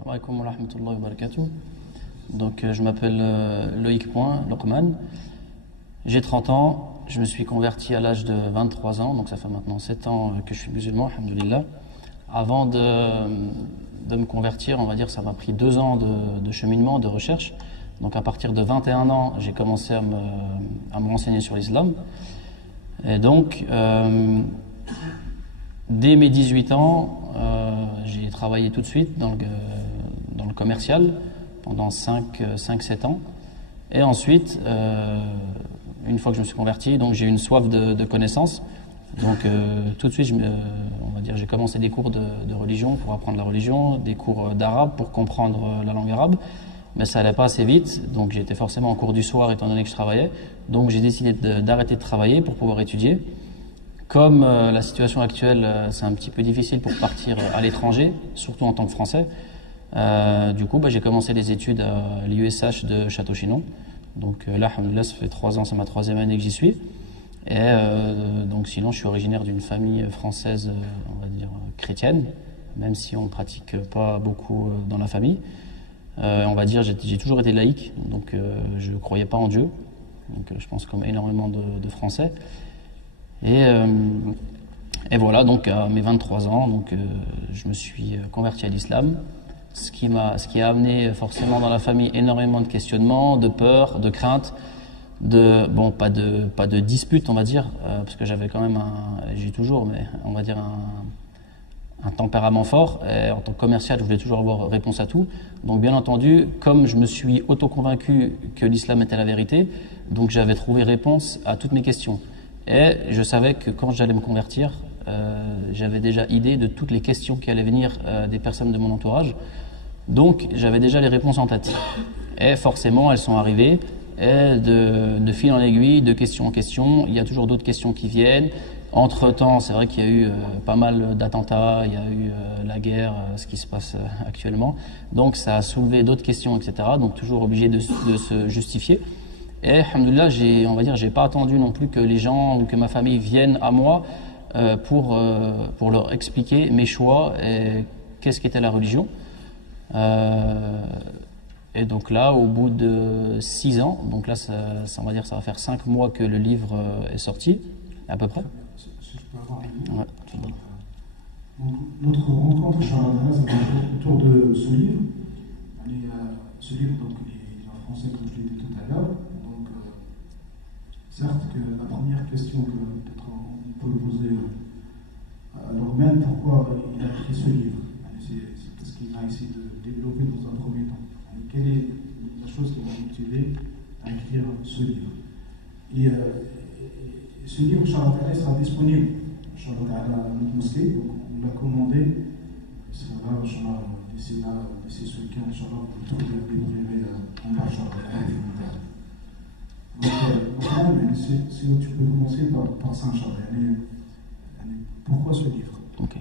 Assalamu alaikum wa rahmatullahi wa barakatuh. Donc, je m'appelle Loïc Loqman. J'ai 30 ans. Je me suis converti à l'âge de 23 ans. Donc, ça fait maintenant 7 ans que je suis musulman, alhamdoulilah. Avant de me convertir, on va dire, ça m'a pris 2 ans de cheminement, de recherche. Donc, à partir de 21 ans, j'ai commencé à me renseigner sur l'islam. Et donc, dès mes 18 ans, j'ai travaillé tout de suite dans le commercial pendant 5-7 ans. Et ensuite, une fois que je me suis converti, donc j'ai eu une soif de connaissances. Donc tout de suite, on va dire, j'ai commencé des cours de religion pour apprendre la religion, des cours d'arabe pour comprendre la langue arabe. Mais ça n'allait pas assez vite, donc j'étais forcément en cours du soir étant donné que je travaillais. Donc j'ai décidé d'arrêter de travailler pour pouvoir étudier. Comme la situation actuelle, c'est un petit peu difficile pour partir à l'étranger, surtout en tant que Français. Du coup, j'ai commencé des études à l'IUSH de Château-Chinon. Donc là, alhamdoulilah, ça fait 3 ans, c'est ma 3e année que j'y suis. Et donc sinon, je suis originaire d'une famille française, on va dire chrétienne, même si on ne pratique pas beaucoup dans la famille. On va dire, j'ai toujours été laïque, donc je ne croyais pas en Dieu. Donc je pense comme énormément de Français. Et voilà, donc à mes 23 ans, donc, je me suis converti à l'islam, ce qui a amené forcément dans la famille énormément de questionnements, de peurs, de craintes, pas de disputes, on va dire, parce que j'avais quand même j'ai toujours, mais on va dire un tempérament fort, et en tant que commercial, je voulais toujours avoir réponse à tout. Donc bien entendu, comme je me suis auto-convaincu que l'islam était la vérité, donc j'avais trouvé réponse à toutes mes questions. Et je savais que quand j'allais me convertir, j'avais déjà idée de toutes les questions qui allaient venir des personnes de mon entourage. Donc j'avais déjà les réponses en tête. Et forcément, elles sont arrivées. Et de fil en aiguille, de question en question, il y a toujours d'autres questions qui viennent. Entre-temps, c'est vrai qu'il y a eu pas mal d'attentats, il y a eu la guerre, ce qui se passe actuellement. Donc ça a soulevé d'autres questions, etc. Donc toujours obligé de se justifier. Et alhamdoulilah, j'ai pas attendu non plus que les gens ou que ma famille viennent à moi pour leur expliquer mes choix et qu'est-ce qu'était la religion. Et donc là, au bout de 6 ans, donc là, on va dire, ça va faire 5 mois que le livre est sorti, à peu près. Si je peux avoir un Ouais. Donc, notre rencontre, Inch'Allah, ça va autour de ce livre. Ce livre, donc, il est en français, comme je l'ai dit tout à l'heure. Donc, certes que la première question que peut-être on peut poser à Norman, pourquoi il a écrit ce livre? C'est parce qu'il a essayé de développer dans un premier temps. Quelle est la chose qui l'a motivé à écrire ce livre? Et ce livre, Inch'Allah, sera disponible à notre mosquée. Donc, on l'a commandé. Il sera là, Inch'Allah, d'ici ce week-end, Inch'Allah, pour tout délivrer en bas, Inch'Allah. Donc, si tu peux commencer par ça, Inch'Allah. Pourquoi ce livre? Ok.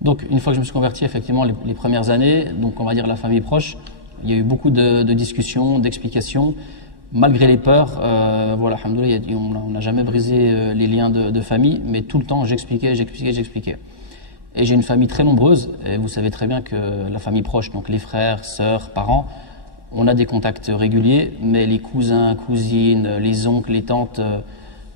Donc, une fois que je me suis converti, effectivement, les premières années, donc on va dire la famille proche, il y a eu beaucoup de discussions, d'explications. Malgré les peurs, voilà, alhamdoulilah, on n'a jamais brisé les liens de famille, mais tout le temps, j'expliquais. Et j'ai une famille très nombreuse, et vous savez très bien que la famille proche, donc les frères, sœurs, parents, on a des contacts réguliers, mais les cousins, cousines, les oncles, les tantes,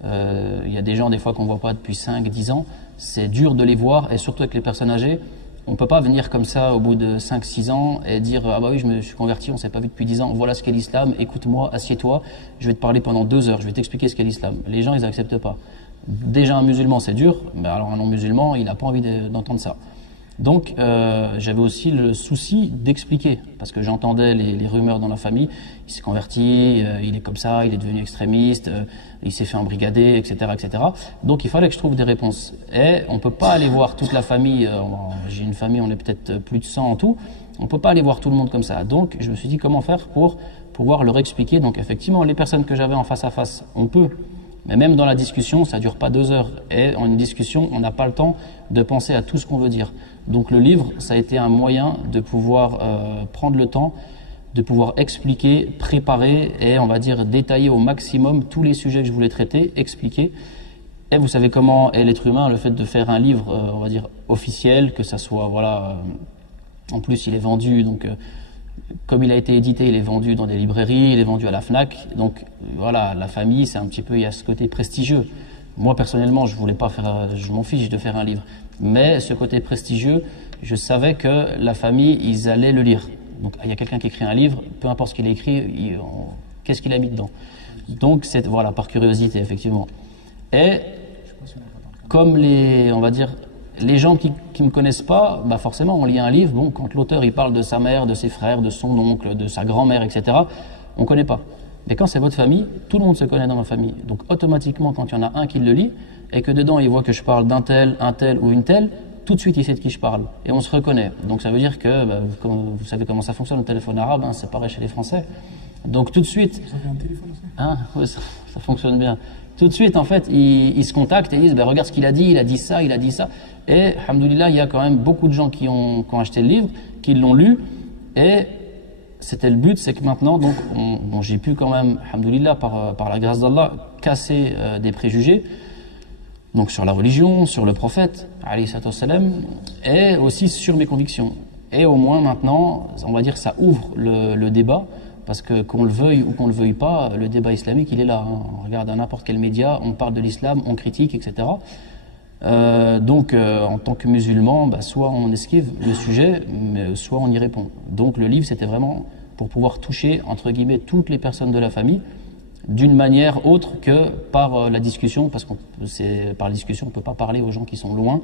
il y a des gens des fois qu'on ne voit pas depuis 5-10 ans, c'est dur de les voir, et surtout avec les personnes âgées. On ne peut pas venir comme ça au bout de 5-6 ans et dire « Ah bah oui, je me suis converti, on ne s'est pas vu depuis 10 ans, voilà ce qu'est l'islam, écoute-moi, assieds-toi, je vais te parler pendant 2 heures, je vais t'expliquer ce qu'est l'islam. » Les gens, ils n'acceptent pas. Déjà un musulman, c'est dur, mais alors un non-musulman, il n'a pas envie d'entendre ça. Donc j'avais aussi le souci d'expliquer, parce que j'entendais les rumeurs dans la famille, il s'est converti, il est comme ça, il est devenu extrémiste, il s'est fait embrigader, etc., etc. Donc il fallait que je trouve des réponses. Et on ne peut pas aller voir toute la famille, j'ai une famille, on est peut-être plus de 100 en tout, on ne peut pas aller voir tout le monde comme ça. Donc je me suis dit comment faire pour pouvoir leur expliquer. Donc effectivement, les personnes que j'avais en face à face, on peut. Mais même dans la discussion, ça ne dure pas 2 heures. Et en une discussion, on n'a pas le temps de penser à tout ce qu'on veut dire. Donc le livre, ça a été un moyen de pouvoir prendre le temps, de pouvoir expliquer, préparer et on va dire détailler au maximum tous les sujets que je voulais traiter, expliquer. Et vous savez comment est l'être humain, le fait de faire un livre, on va dire officiel, que ça soit voilà En plus, il est vendu, donc, comme il a été édité, il est vendu dans des librairies, il est vendu à la FNAC. Donc, voilà, la famille, c'est un petit peu, il y a ce côté prestigieux. Moi, personnellement, je voulais pas faire, je m'en fiche de faire un livre. Mais ce côté prestigieux, je savais que la famille, ils allaient le lire. Donc, il y a quelqu'un qui écrit un livre, peu importe ce qu'il a écrit, qu'est-ce qu'il a mis dedans. Donc, c'est, voilà, par curiosité, effectivement. Et, comme on va dire, les gens qui ne me connaissent pas, bah forcément, on lit un livre, bon, quand l'auteur il parle de sa mère, de ses frères, de son oncle, de sa grand-mère, etc., on ne connaît pas. Mais quand c'est votre famille, tout le monde se connaît dans ma famille. Donc automatiquement, quand il y en a un qui le lit, et que dedans il voit que je parle d'un tel, un tel ou une telle, tout de suite il sait de qui je parle. Et on se reconnaît. Donc ça veut dire que, bah, vous savez comment ça fonctionne, le téléphone arabe, hein, c'est pareil chez les Français. Donc tout de suite... Vous avez un téléphone aussi Ouais, ça fonctionne bien. Tout de suite, en fait, ils se contactent et ils disent, ben, regarde ce qu'il a dit ça, il a dit ça. Et, alhamdoulilah, il y a quand même beaucoup de gens qui ont acheté le livre, qui l'ont lu. Et c'était le but, c'est que maintenant, donc, j'ai pu quand même, alhamdoulilah, par la grâce d'Allah, casser des préjugés. Donc sur la religion, sur le prophète, alayhi salatu wassalam, et aussi sur mes convictions. Et au moins maintenant, on va dire, ça ouvre le débat. Parce que qu'on le veuille ou qu'on le veuille pas, le débat islamique, il est là. Hein. On regarde à n'importe quel média, on parle de l'islam, on critique, etc. Donc, en tant que musulman, bah, soit on esquive le sujet, mais soit on y répond. Donc, le livre, c'était vraiment pour pouvoir toucher, entre guillemets, toutes les personnes de la famille, d'une manière autre que par la discussion, parce que par la discussion, on ne peut pas parler aux gens qui sont loin.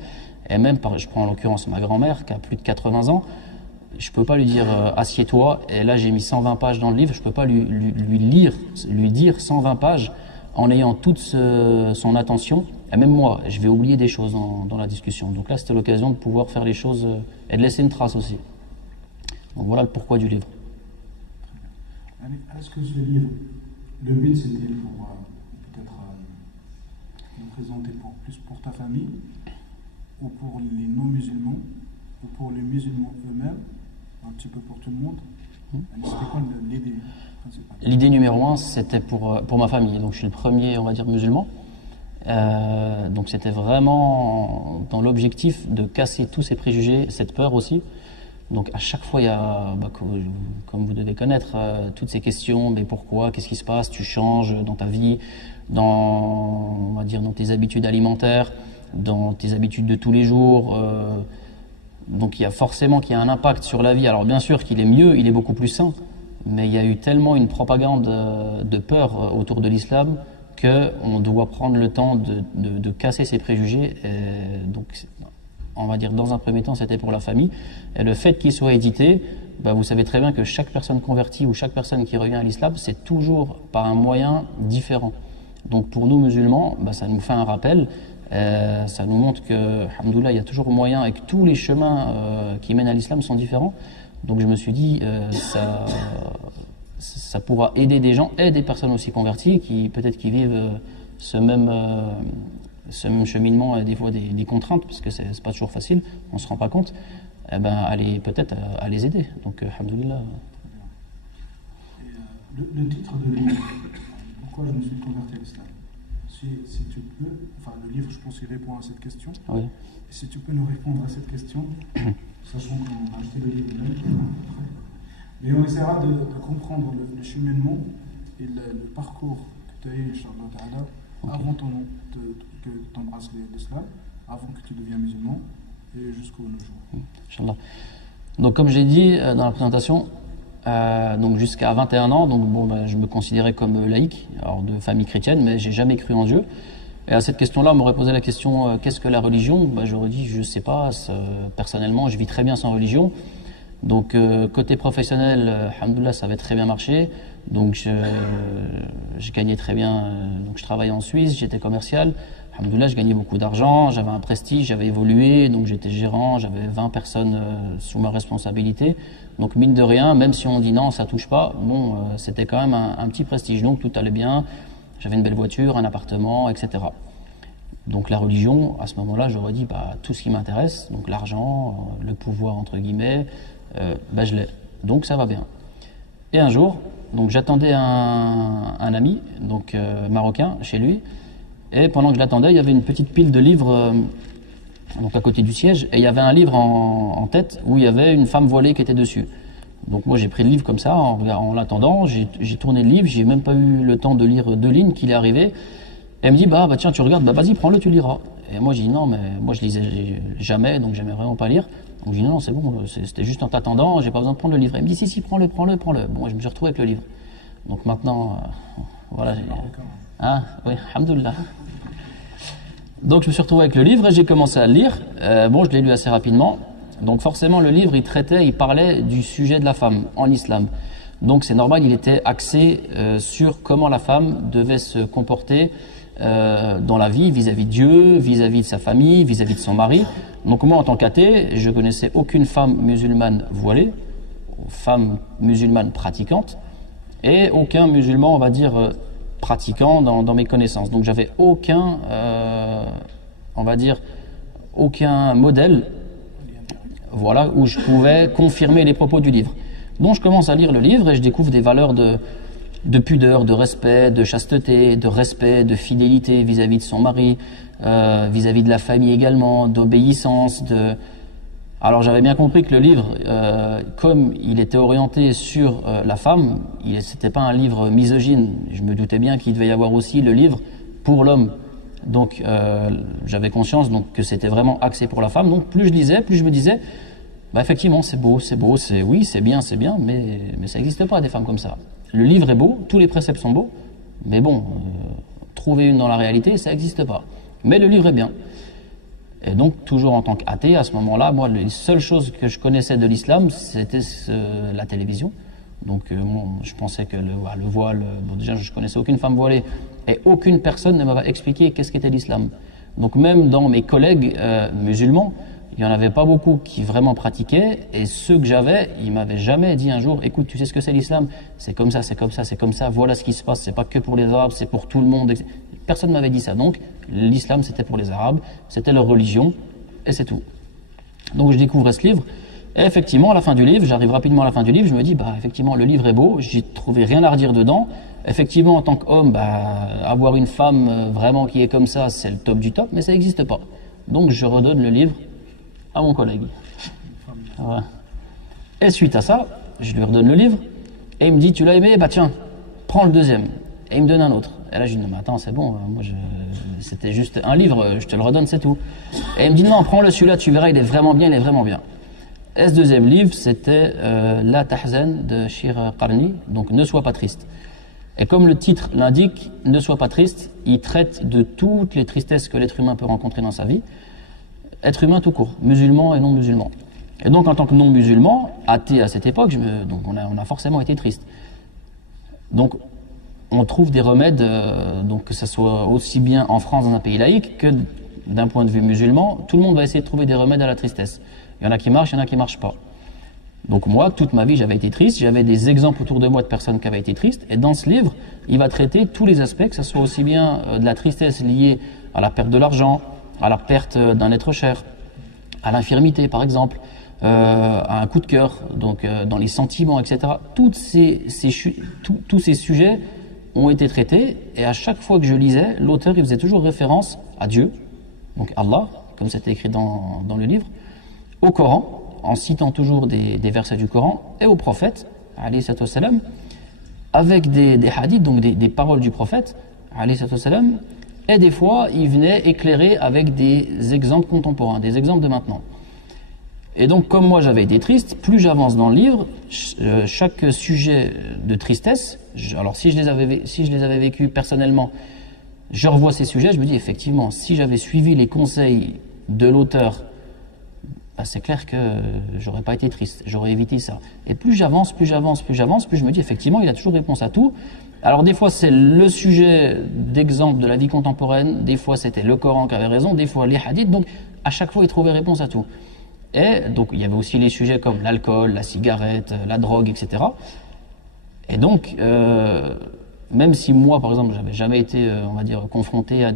Et même, je prends en l'occurrence ma grand-mère, qui a plus de 80 ans, je peux pas lui dire assieds-toi, et là j'ai mis 120 pages dans le livre, je peux pas lui dire 120 pages en ayant toute son attention, et même moi, je vais oublier des choses dans la discussion. Donc là, c'était l'occasion de pouvoir faire les choses et de laisser une trace aussi. Donc voilà le pourquoi du livre. Est-ce que ce livre, le but c'était pour peut-être le présenter plus pour ta famille, ou pour les non-musulmans, ou pour les musulmans eux-mêmes, un petit peu pour tout le monde? C'était quoi l'idée principale? L'idée numéro 1, c'était pour ma famille. Donc je suis le premier, on va dire, musulman. Donc c'était vraiment dans l'objectif de casser tous ces préjugés, cette peur aussi. Donc à chaque fois, il y a, comme vous devez connaître, toutes ces questions, mais pourquoi, qu'est-ce qui se passe, tu changes dans ta vie, on va dire, dans tes habitudes alimentaires, dans tes habitudes de tous les jours. Donc il y a forcément qu'il y a un impact sur la vie. Alors bien sûr qu'il est mieux, il est beaucoup plus sain, mais il y a eu tellement une propagande de peur autour de l'islam qu'on doit prendre le temps de casser ces préjugés. Et donc on va dire dans un premier temps c'était pour la famille. Et le fait qu'il soit édité, vous savez très bien que chaque personne convertie ou chaque personne qui revient à l'islam, c'est toujours par un moyen différent. Donc pour nous musulmans, ça nous fait un rappel. Ça nous montre que, alhamdoulilah, il y a toujours moyen et que tous les chemins qui mènent à l'islam sont différents. Donc je me suis dit, ça pourra aider des gens et des personnes aussi converties qui peut-être qui vivent ce même cheminement et des fois des contraintes, parce que c'est pas toujours facile, on se rend pas compte, peut-être à les aider. Donc alhamdoulilah. Le titre de livre, pourquoi je me suis converti à l'islam? Si tu peux, le livre, je pense qu'il répond à cette question. Oui. Et si tu peux nous répondre à cette question, sachant qu'on a acheté le livre même. Mais on essaiera de comprendre le cheminement et le parcours que tu as eu, Inch'Allah, avant que tu embrasses l'islam, avant que tu deviennes musulman, et jusqu'au nos jours. Inch'Allah. Donc comme j'ai dit dans la présentation, donc jusqu'à 21 ans, donc je me considérais comme laïc, alors de famille chrétienne, mais j'ai jamais cru en Dieu. Et à cette question-là, on m'aurait posé la question qu'est-ce que la religion? J'aurais dit je sais pas. Personnellement, je vis très bien sans religion. Donc côté professionnel, alhamdoulilah, ça avait très bien marché. Donc je gagnais très bien. Donc je travaillais en Suisse, j'étais commercial. Alhamdoulilah, je gagnais beaucoup d'argent, j'avais un prestige, j'avais évolué, donc j'étais gérant, j'avais 20 personnes sous ma responsabilité. Donc mine de rien, même si on dit non, ça touche pas, c'était quand même un petit prestige. Donc tout allait bien, j'avais une belle voiture, un appartement, etc. Donc la religion, à ce moment-là, j'aurais dit tout ce qui m'intéresse, donc l'argent, le pouvoir entre guillemets, je l'ai. Donc ça va bien. Et un jour, donc j'attendais un ami, donc marocain, chez lui. Et pendant que je l'attendais, il y avait une petite pile de livres donc à côté du siège, et il y avait un livre en tête où il y avait une femme voilée qui était dessus. Donc moi j'ai pris le livre comme ça, en l'attendant, j'ai tourné le livre, j'ai même pas eu le temps de lire 2 lignes qu'il est arrivé. Elle me dit bah tiens tu regardes, bah vas-y prends-le, tu liras. Et moi j'ai dit non mais moi je lisais jamais, donc j'aimais vraiment pas lire. Donc j'ai dit non c'est bon, c'était juste en t'attendant, j'ai pas besoin de prendre le livre. Elle me dit si prends-le. Bon je me suis retrouvé avec le livre. Donc maintenant voilà. Ah oui, alhamdoulilah. Donc je me suis retrouvé avec le livre et j'ai commencé à le lire. Bon je l'ai lu assez rapidement. Donc forcément le livre il parlait du sujet de la femme en islam. Donc c'est normal, il était axé sur comment la femme devait se comporter dans la vie vis-à-vis de Dieu, vis-à-vis de sa famille, vis-à-vis de son mari. Donc moi en tant qu'athée, je connaissais aucune femme musulmane voilée, femme musulmane pratiquante, et aucun musulman, on va dire, pratiquant dans mes connaissances. Donc j'avais aucun, on va dire, aucun modèle, voilà, où je pouvais confirmer les propos du livre. Donc je commence à lire le livre et je découvre des valeurs de pudeur, de respect, de chasteté, de respect, de fidélité vis-à-vis de son mari, vis-à-vis de la famille également, d'obéissance. Alors j'avais bien compris que le livre, comme il était orienté sur la femme, c'était pas un livre misogyne. Je me doutais bien qu'il devait y avoir aussi le livre pour l'homme. Donc j'avais conscience que c'était vraiment axé pour la femme. Donc plus je lisais, plus je me disais, bah effectivement c'est beau, oui c'est bien, mais ça n'existe pas des femmes comme ça. Le livre est beau, tous les préceptes sont beaux, mais bon, trouver une dans la réalité, ça n'existe pas. Mais le livre est bien. Et donc, toujours en tant qu'athée, à ce moment-là, moi, les seules choses que je connaissais de l'islam, c'était la télévision. Donc, je pensais que le voile, bon, déjà, je ne connaissais aucune femme voilée, et aucune personne ne m'avait expliqué qu'est-ce qu'était l'islam. Donc, même dans mes collègues musulmans, il n'y en avait pas beaucoup qui vraiment pratiquaient, et ceux que j'avais, ils m'avaient jamais dit un jour, écoute, tu sais ce que c'est l'islam? C'est comme ça, voilà ce qui se passe, c'est pas que pour les Arabes, c'est pour tout le monde. Personne ne m'avait dit ça. Donc, l'islam, c'était pour les Arabes, c'était leur religion, et c'est tout. Donc, je découvrais ce livre, et effectivement, à la fin du livre, j'arrive rapidement à la fin du livre, je me dis, bah, effectivement, le livre est beau, j'ai trouvé rien à redire dedans. Effectivement, en tant qu'homme, bah, avoir une femme vraiment qui est comme ça, c'est le top du top, mais ça n'existe pas. Donc, je redonne le livre à mon collègue. Voilà. Et suite à ça, je lui redonne le livre et il me dit tu l'as aimé, bah tiens, prends le deuxième. Et il me donne un autre. Et là je lui dis non mais attends c'est bon, moi c'était juste un livre, je te le redonne c'est tout. Et il me dit non prends-le celui-là, tu verras il est vraiment bien. Et ce deuxième livre c'était La Tahzan de Shir Qarni, donc ne sois pas triste. Et comme le titre l'indique, ne sois pas triste, il traite de toutes les tristesses que l'être humain peut rencontrer dans sa vie. Être humain tout court, musulman et non musulman. Et donc en tant que non musulman, athée à cette époque, donc on a forcément été triste. Donc on trouve des remèdes, donc que ce soit aussi bien en France dans un pays laïque que d'un point de vue musulman, tout le monde va essayer de trouver des remèdes à la tristesse. Il y en a qui marchent, il y en a qui ne marchent pas. Donc moi, toute ma vie, j'avais été triste, j'avais des exemples autour de moi de personnes qui avaient été tristes, et dans ce livre, il va traiter tous les aspects, que ce soit aussi bien de la tristesse liée à la perte de l'argent, à la perte d'un être cher, à l'infirmité par exemple, à un coup de cœur, donc dans les sentiments, etc. Tous ces sujets ont été traités et à chaque fois que je lisais, l'auteur il faisait toujours référence à Dieu, donc Allah, comme c'était écrit dans le livre, au Coran, en citant toujours des versets du Coran, et au prophète, alayhi salatu wassalam, avec des hadiths, donc des paroles du prophète, alayhi salatu wassalam. Et des fois, il venait éclairer avec des exemples contemporains, des exemples de maintenant. Et donc, comme moi j'avais été triste, plus j'avance dans le livre, chaque sujet de tristesse, alors si je les avais vécus personnellement, je revois ces sujets, je me dis effectivement, si j'avais suivi les conseils de l'auteur, bah, c'est clair que j'aurais pas été triste, j'aurais évité ça. Et plus j'avance, plus je me dis effectivement, il a toujours réponse à tout. Alors des fois c'est le sujet d'exemple de la vie contemporaine, des fois c'était le Coran qui avait raison, des fois les hadiths, donc à chaque fois il trouvait réponse à tout. Et donc il y avait aussi les sujets comme l'alcool, la cigarette, la drogue, etc. Et donc même si moi par exemple j'avais jamais été, on va dire, confronté à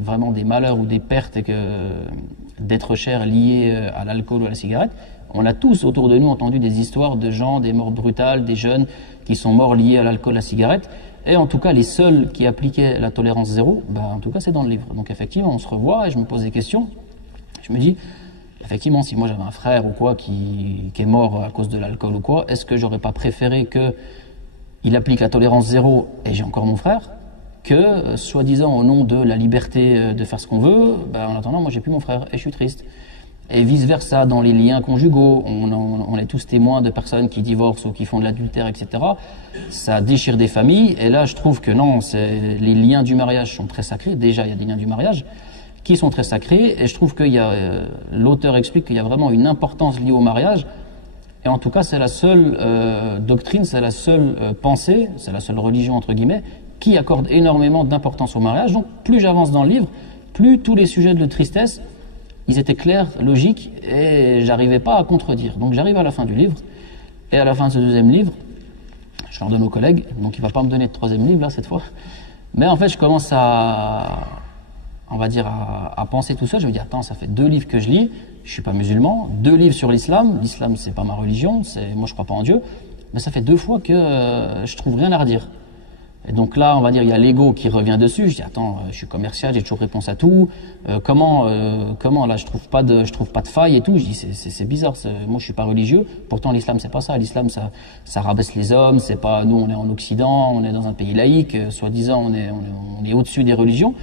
vraiment des malheurs ou des pertes d'être cher liés à l'alcool ou à la cigarette, on a tous autour de nous entendu des histoires de gens, des morts brutales, des jeunes qui sont morts liés à l'alcool, à la cigarette. Et en tout cas, les seuls qui appliquaient la tolérance zéro, bah, en tout cas, c'est dans le livre. Donc effectivement, on se revoit et je me pose des questions. Je me dis, effectivement, si moi j'avais un frère ou quoi qui est mort à cause de l'alcool ou quoi, est-ce que j'aurais pas préféré qu'il applique la tolérance zéro et j'ai encore mon frère, que, soi-disant, au nom de la liberté de faire ce qu'on veut, en attendant, moi j'ai plus mon frère et je suis triste. Et vice-versa, dans les liens conjugaux, on est tous témoins de personnes qui divorcent ou qui font de l'adultère, etc. Ça déchire des familles, et là je trouve que non, les liens du mariage sont très sacrés. Déjà, il y a des liens du mariage qui sont très sacrés, et je trouve qu'il y a, l'auteur explique qu'il y a vraiment une importance liée au mariage, et en tout cas c'est la seule doctrine, c'est la seule pensée, c'est la seule religion entre guillemets, qui accorde énormément d'importance au mariage. Donc plus j'avance dans le livre, plus tous les sujets de tristesse, ils étaient clairs, logiques, et j'arrivais pas à contredire. Donc j'arrive à la fin du livre, et à la fin de ce deuxième livre, je leur donne aux collègues, donc il va pas me donner de troisième livre là cette fois, mais en fait je commence à penser tout seul. Je me dis, attends, ça fait 2 livres que je lis, je suis pas musulman, 2 livres sur l'islam c'est pas ma religion, moi je crois pas en Dieu, mais ça fait 2 fois que je trouve rien à redire. Et donc là, on va dire, il y a l'ego qui revient dessus. Je dis, attends, je suis commercial, j'ai toujours réponse à tout. Comment là, je trouve pas de faille et tout. Je dis, c'est bizarre. Moi, je suis pas religieux. Pourtant, l'islam, c'est pas ça. L'islam, ça rabaisse les hommes. C'est pas, nous, on est en Occident, on est dans un pays laïque. Soi-disant, on est au-dessus des religions.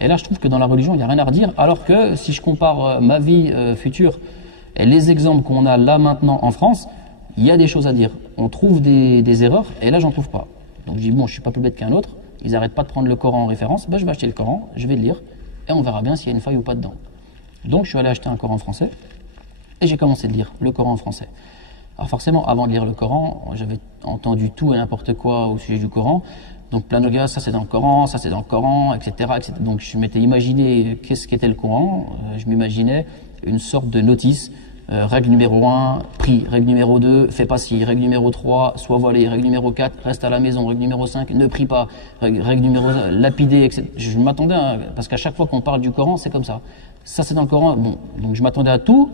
Et là, je trouve que dans la religion, il y a rien à redire. Alors que si je compare ma vie future et les exemples qu'on a là maintenant en France, il y a des choses à dire. On trouve des erreurs, et là, j'en trouve pas. Donc je dis, bon, je suis pas plus bête qu'un autre, ils n'arrêtent pas de prendre le Coran en référence, je vais acheter le Coran, je vais le lire, et on verra bien s'il y a une faille ou pas dedans. Donc je suis allé acheter un Coran français, et j'ai commencé de lire le Coran en français. Alors forcément, avant de lire le Coran, j'avais entendu tout et n'importe quoi au sujet du Coran, donc plein de gars, ça c'est dans le Coran, ça c'est dans le Coran, etc. etc. Donc je m'étais imaginé qu'est-ce qu'était le Coran, je m'imaginais une sorte de notice. Règle numéro 1, prie. Règle numéro 2, fais pas ci. Règle numéro 3, sois voilé. Règle numéro 4, reste à la maison. Règle numéro 5, ne prie pas. Règle numéro 5, lapider, etc. Je m'attendais parce qu'à chaque fois qu'on parle du Coran, c'est comme ça. Ça, c'est dans le Coran. Bon, donc je m'attendais à tout,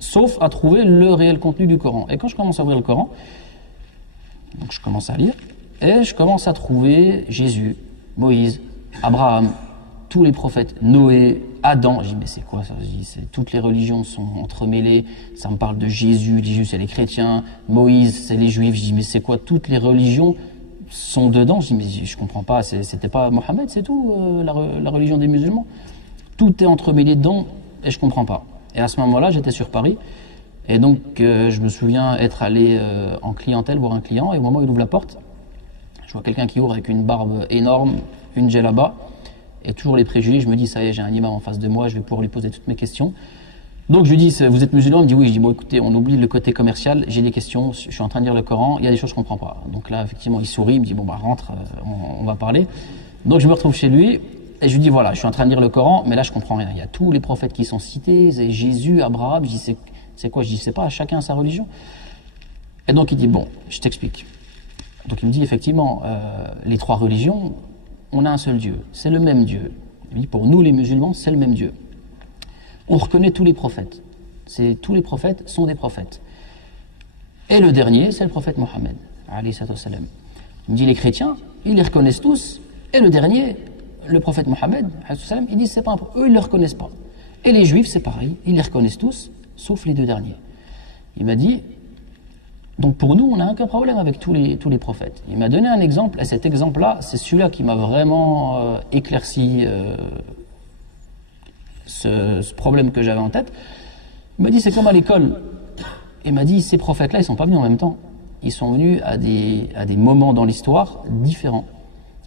sauf à trouver le réel contenu du Coran. Et quand je commence à ouvrir le Coran, donc je commence à lire, et je commence à trouver Jésus, Moïse, Abraham, tous les prophètes, Noé, Adam. Je dis, mais c'est quoi ça? Toutes les religions sont entremêlées. Ça me parle de Jésus. Jésus, c'est les chrétiens. Moïse, c'est les juifs. Je dis, mais c'est quoi? Toutes les religions sont dedans. Je dis, mais je comprends pas. C'était pas Mohammed, c'est tout, la religion des musulmans. Tout est entremêlé dedans et je comprends pas. Et à ce moment-là, j'étais sur Paris. Et donc, je me souviens être allé en clientèle voir un client. Et au moment où il ouvre la porte, je vois quelqu'un qui ouvre avec une barbe énorme, une djellaba. Et toujours les préjugés, je me dis, ça y est, j'ai un imam en face de moi, je vais pouvoir lui poser toutes mes questions. Donc je lui dis, vous êtes musulman? Il me dit oui. Je dis, bon écoutez, on oublie le côté commercial, j'ai des questions, je suis en train de lire le Coran, il y a des choses que je ne comprends pas. Donc là, effectivement, il sourit, il me dit, bon rentre, on va parler. Donc je me retrouve chez lui, et je lui dis, voilà, je suis en train de lire le Coran, mais là je comprends rien. Il y a tous les prophètes qui sont cités, c'est Jésus, Abraham. Je dis, c'est quoi? Je dis, c'est pas, chacun sa religion. Et donc il dit, bon, je t'explique. Donc il me dit, effectivement, les 3 religions, on a un seul Dieu, c'est le même Dieu. Il dit, pour nous les musulmans, c'est le même Dieu. On reconnaît tous les prophètes. Tous les prophètes sont des prophètes. Et le dernier, c'est le prophète Mohammed, alayhi salam. Il me dit, les chrétiens, ils les reconnaissent tous. Et le dernier, le prophète Mohammed, alayhi salam, ils disent, c'est pas un prophète. Eux, ils ne le reconnaissent pas. Et les juifs, c'est pareil, ils les reconnaissent tous, sauf les 2 derniers. Il m'a dit, donc pour nous, on n'a aucun problème avec tous les prophètes. Il m'a donné un exemple, et cet exemple-là, c'est celui-là qui m'a vraiment éclairci ce problème que j'avais en tête. Il m'a dit, c'est comme à l'école. Il m'a dit, ces prophètes-là, ils ne sont pas venus en même temps. Ils sont venus à des moments dans l'histoire différents.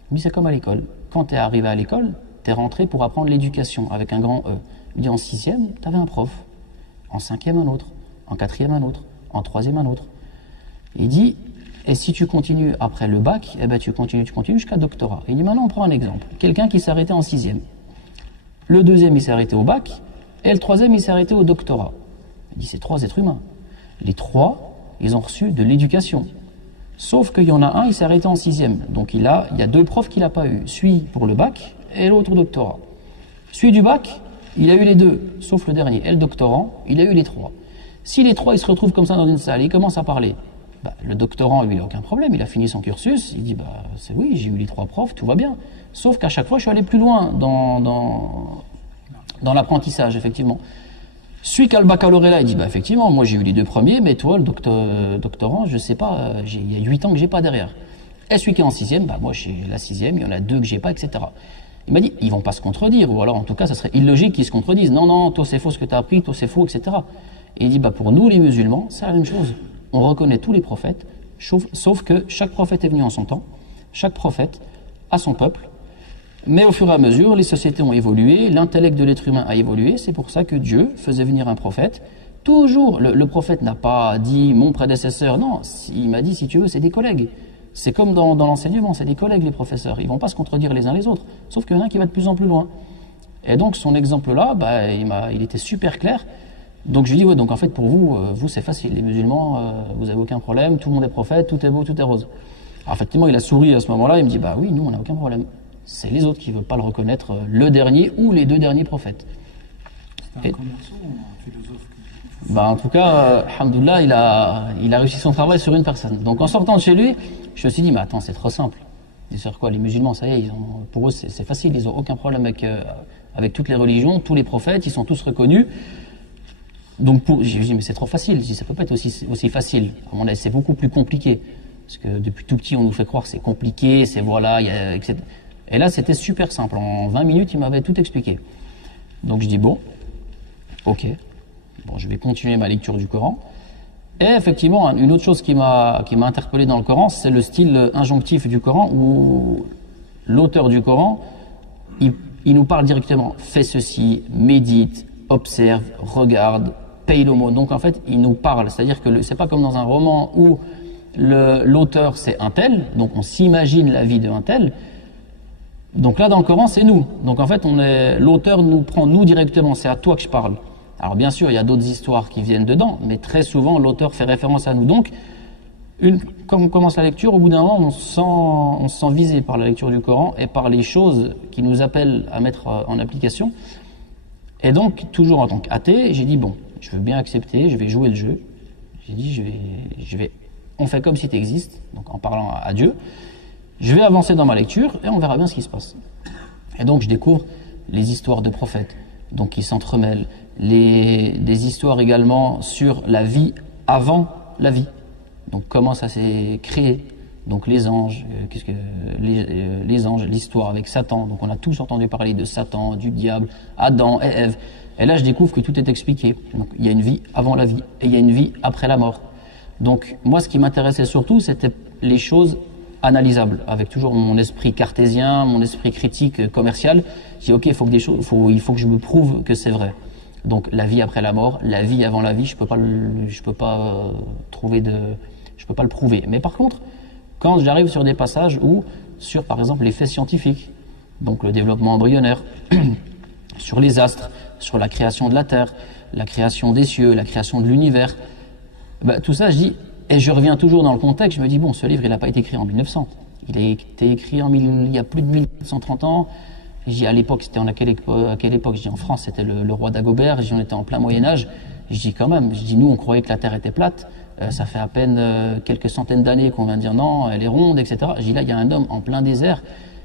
Il me dit, c'est comme à l'école. Quand tu es arrivé à l'école, tu es rentré pour apprendre l'éducation, avec un grand E. Il me dit, en 6e, tu avais un prof. En 5e, un autre. En 4e, un autre. En 3e, un autre. Il dit, et si tu continues après le bac, eh ben tu continues jusqu'à doctorat. Il dit, maintenant on prend un exemple. Quelqu'un qui s'est arrêté en 6e. Le 2e, il s'est arrêté au bac, et le 3e, il s'est arrêté au doctorat. Il dit, c'est 3 êtres humains. Les 3, ils ont reçu de l'éducation. Sauf qu'il y en a un, il s'est arrêté en 6e. Donc il y a 2 profs qu'il n'a pas eu. Celui pour le bac, et l'autre au doctorat. Celui du bac, il a eu les 2, sauf le dernier. Et le doctorant, il a eu les 3. Si les 3, ils se retrouvent comme ça dans une salle, ils commencent à parler. Le doctorant, lui, il n'a aucun problème, il a fini son cursus, il dit, c'est oui, j'ai eu les 3 profs, tout va bien. Sauf qu'à chaque fois, je suis allé plus loin dans l'apprentissage, effectivement. Celui qui a le baccalauréat, il dit, bah, effectivement, moi j'ai eu les 2 premiers, mais toi, le doctorant, je sais pas, il y a 8 ans que j'ai pas derrière. Et celui qui est en 6e, bah, moi j'ai la 6e, il y en a 2 que j'ai pas, etc. Il m'a dit, ils vont pas se contredire, ou alors en tout cas, ça serait illogique qu'ils se contredisent. Non, non, toi c'est faux ce que tu as appris, toi c'est faux, etc. Et il dit, bah, pour nous les musulmans, c'est la même chose. On reconnaît tous les prophètes, sauf que chaque prophète est venu en son temps, chaque prophète a son peuple, mais au fur et à mesure, les sociétés ont évolué, l'intellect de l'être humain a évolué, c'est pour ça que Dieu faisait venir un prophète. Toujours, le prophète n'a pas dit mon prédécesseur, non, il m'a dit, si tu veux, c'est des collègues. C'est comme dans l'enseignement, c'est des collègues les professeurs, ils vont pas se contredire les uns les autres, sauf qu'il y en a un qui va de plus en plus loin. Et donc son exemple-là, bah, il était super clair. Donc je lui dis, ouais, donc en fait pour vous c'est facile, les musulmans, vous avez aucun problème, tout le monde est prophète, tout est beau, tout est rose. Alors effectivement il a souri à ce moment-là, il me dit, bah oui, nous on n'a aucun problème. C'est les autres qui ne veulent pas le reconnaître, le dernier ou les 2 derniers prophètes. C'était un commerçant ou un philosophe? Bah en tout cas, alhamdoulilah, il a réussi son travail sur une personne. Donc en sortant de chez lui, je me suis dit, mais attends, c'est trop simple. C'est-à-dire quoi, les musulmans, ça y est, pour eux c'est facile, ils n'ont aucun problème avec toutes les religions, tous les prophètes, ils sont tous reconnus. Donc j'ai dit, mais c'est trop facile, j'ai dit, ça peut pas être aussi facile. À mon avis, c'est beaucoup plus compliqué. Parce que depuis tout petit, on nous fait croire que c'est compliqué, c'est voilà, etc. Et là, c'était super simple. En 20 minutes, il m'avait tout expliqué. Donc je dis, bon, ok, bon, je vais continuer ma lecture du Coran. Et effectivement, une autre chose qui m'a interpellé dans le Coran, c'est le style injonctif du Coran, où l'auteur du Coran, il nous parle directement, fais ceci, médite, observe, regarde, paye l'aumône. Donc en fait, il nous parle, c'est-à-dire que c'est pas comme dans un roman où l'auteur c'est un tel, donc on s'imagine la vie d'un tel. Donc là, dans le Coran, c'est nous. Donc en fait, l'auteur nous prend nous directement. C'est à toi que je parle. Alors bien sûr, il y a d'autres histoires qui viennent dedans, mais très souvent, l'auteur fait référence à nous. Donc, quand on commence la lecture, au bout d'un moment, on se sent visé par la lecture du Coran et par les choses qui nous appellent à mettre en application. Et donc, toujours en tant qu'athée, j'ai dit, bon, je veux bien accepter, je vais jouer le jeu. J'ai dit, on fait comme si tu existes, donc en parlant à Dieu. Je vais avancer dans ma lecture et on verra bien ce qui se passe. Et donc je découvre les histoires de prophètes, donc qui s'entremêlent, des histoires également sur la vie avant la vie. Donc comment ça s'est créé, donc les anges, les anges, l'histoire avec Satan. Donc on a tous entendu parler de Satan, du diable, Adam et Ève. Et là je découvre que tout est expliqué. Donc il y a une vie avant la vie et il y a une vie après la mort. Donc moi ce qui m'intéressait surtout c'était les choses analysable, avec toujours mon esprit cartésien, mon esprit critique commercial. Je dis ok, il faut que je me prouve que c'est vrai. Donc la vie après la mort, la vie avant la vie, je peux pas le prouver. Mais par contre, quand j'arrive sur des passages sur par exemple les faits scientifiques, donc le développement embryonnaire, sur les astres, sur la création de la Terre, la création des cieux, la création de l'univers, tout ça je dis. Et je reviens toujours dans le contexte, je me dis, bon, ce livre, il n'a pas été écrit en 1900. Il a été écrit il y a plus de 1130 ans. Je dis, à l'époque, c'était à quelle époque? Je dis, en France, c'était le roi Dagobert. Je dis, on était en plein Moyen-Âge. Je dis, quand même, nous, on croyait que la Terre était plate. Ça fait à peine quelques centaines d'années qu'on vient de dire non, elle est ronde, etc. Je dis, là, il y a un homme en plein désert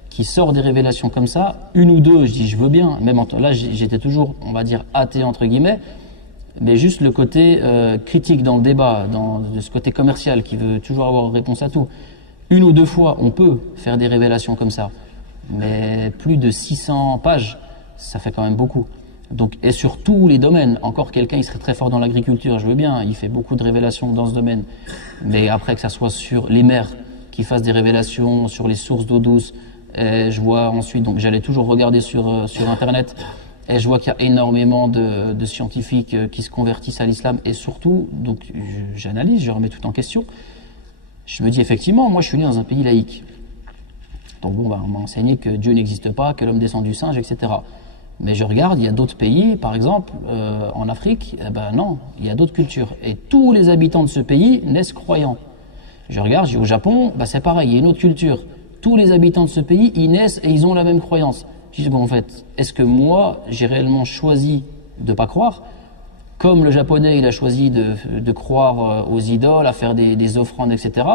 qui sort des révélations comme ça. Une ou deux, je dis, je veux bien. Même là, j'étais toujours, on va dire, athée, entre guillemets. Mais juste le côté critique dans le débat, de ce côté commercial qui veut toujours avoir réponse à tout. Une ou deux fois, on peut faire des révélations comme ça. Mais plus de 600 pages, ça fait quand même beaucoup. Donc, et sur tous les domaines, encore quelqu'un, il serait très fort dans l'agriculture, je veux bien, il fait beaucoup de révélations dans ce domaine. Mais après que ça soit sur les mers, qui fassent des révélations sur les sources d'eau douce, et je vois ensuite, donc j'allais toujours regarder sur Internet, et je vois qu'il y a énormément de scientifiques qui se convertissent à l'islam. Et surtout, donc j'analyse, je remets tout en question. Je me dis effectivement, moi je suis né dans un pays laïque. Donc bon, on m'a enseigné que Dieu n'existe pas, que l'homme descend du singe, etc. Mais je regarde, il y a d'autres pays, par exemple, en Afrique, non, il y a d'autres cultures. Et tous les habitants de ce pays naissent croyants. Je regarde, au Japon, c'est pareil, il y a une autre culture. Tous les habitants de ce pays, ils naissent et ils ont la même croyance. Je dis, bon, en fait, est-ce que moi, j'ai réellement choisi de ne pas croire? Comme le japonais, il a choisi de croire aux idoles, à faire des offrandes, etc.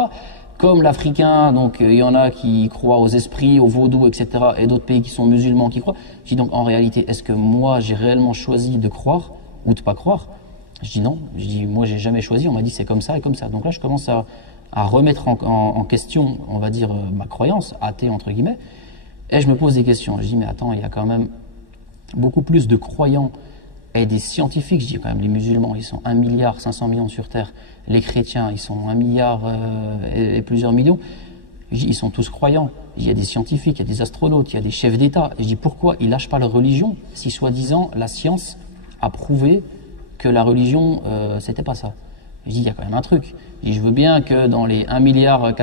Comme l'Africain, donc il y en a qui croient aux esprits, au vaudou, etc. Et d'autres pays qui sont musulmans qui croient. Je dis donc, en réalité, est-ce que moi, j'ai réellement choisi de croire? ou de pas croire. Je dis non, je dis moi j'ai jamais choisi, on m'a dit c'est comme ça et comme ça. Donc là je commence à remettre en question, on va dire, ma croyance, athée entre guillemets, et je me pose des questions. Je dis mais attends, il y a quand même beaucoup plus de croyants et des scientifiques, je dis quand même les musulmans, ils sont 1,5 milliard sur Terre, les chrétiens, ils sont 1 milliard et plusieurs millions. Je dis, ils sont tous croyants. Il y a des scientifiques, il y a des astronautes, il y a des chefs d'État. Et je dis pourquoi ils lâchent pas leur religion si soi-disant la science a prouvé que la religion c'était pas ça. Je dis il y a quand même un truc. Je dis je veux bien que dans les 1,4 milliard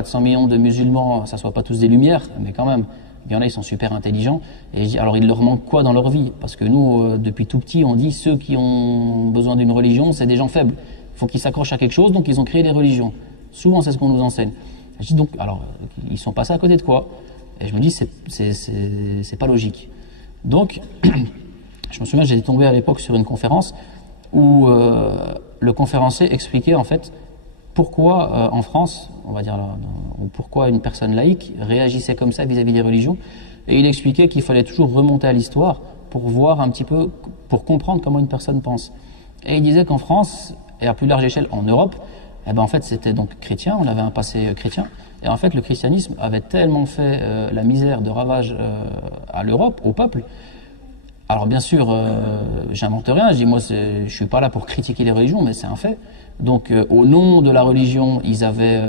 de musulmans, ça soit pas tous des lumières, mais quand même. Il y en a, ils sont super intelligents. Et je dis, alors il leur manque quoi dans leur vie? Parce que nous, depuis tout petit, on dit ceux qui ont besoin d'une religion, c'est des gens faibles. Il faut qu'ils s'accrochent à quelque chose, donc ils ont créé des religions. Souvent, c'est ce qu'on nous enseigne. Je dis donc, alors, ils sont passés à côté de quoi? Et je me dis, c'est pas logique. Donc, je me souviens, j'étais tombé à l'époque sur une conférence où le conférencier expliquait en fait pourquoi en France, on va dire, pourquoi une personne laïque réagissait comme ça vis-à-vis des religions. Et il expliquait qu'il fallait toujours remonter à l'histoire pour voir un petit peu, pour comprendre comment une personne pense. Et il disait qu'en France, et à plus large échelle en Europe, eh ben en fait c'était donc chrétien, on avait un passé chrétien, et en fait le christianisme avait tellement fait la misère de ravage à l'Europe, au peuple. Alors bien sûr, j'invente rien, je dis moi je suis pas là pour critiquer les religions, mais c'est un fait. Donc au nom de la religion, ils avaient,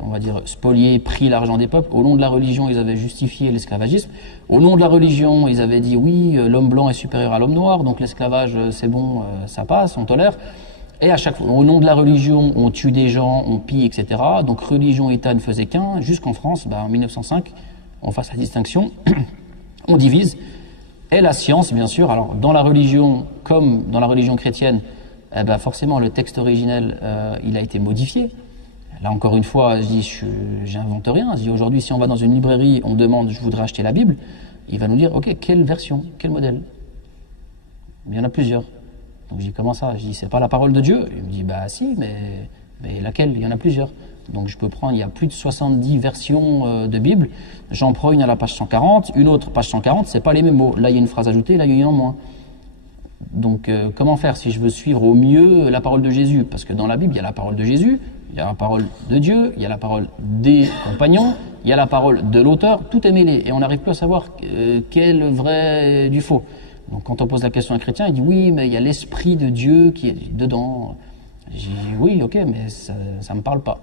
on va dire, spolié, pris l'argent des peuples. Au nom de la religion, ils avaient justifié l'esclavagisme. Au nom de la religion, ils avaient dit oui, l'homme blanc est supérieur à l'homme noir, donc l'esclavage c'est bon, ça passe, on tolère. Et à chaque fois, au nom de la religion, on tue des gens, on pille, etc. Donc religion, État ne faisait qu'un. Jusqu'en France, en 1905, on fasse la distinction, on divise. Et la science, bien sûr, alors dans la religion, comme dans la religion chrétienne, eh ben forcément le texte originel il a été modifié. Là encore une fois, je dis j'invente rien. Je dis aujourd'hui si on va dans une librairie, on demande je voudrais acheter la Bible, il va nous dire ok quelle version, quel modèle. Il y en a plusieurs. Donc je dis comment ça? Je dis c'est pas la parole de Dieu. Il me dit bah si mais laquelle? Il y en a plusieurs. Donc je peux prendre, il y a plus de 70 versions de Bible. J'en prends une à la page 140, une autre page 140, c'est pas les mêmes mots. Là il y a une phrase ajoutée, là il y a une en moins. Donc comment faire si je veux suivre au mieux la parole de Jésus? Parce que dans la Bible, il y a la parole de Jésus, il y a la parole de Dieu, il y a la parole des compagnons, il y a la parole de l'auteur, tout est mêlé et on n'arrive plus à savoir quel est le vrai du faux. Donc quand on pose la question à un chrétien, il dit oui, mais il y a l'esprit de Dieu qui est dedans. Je dis oui, ok, mais ça ne me parle pas.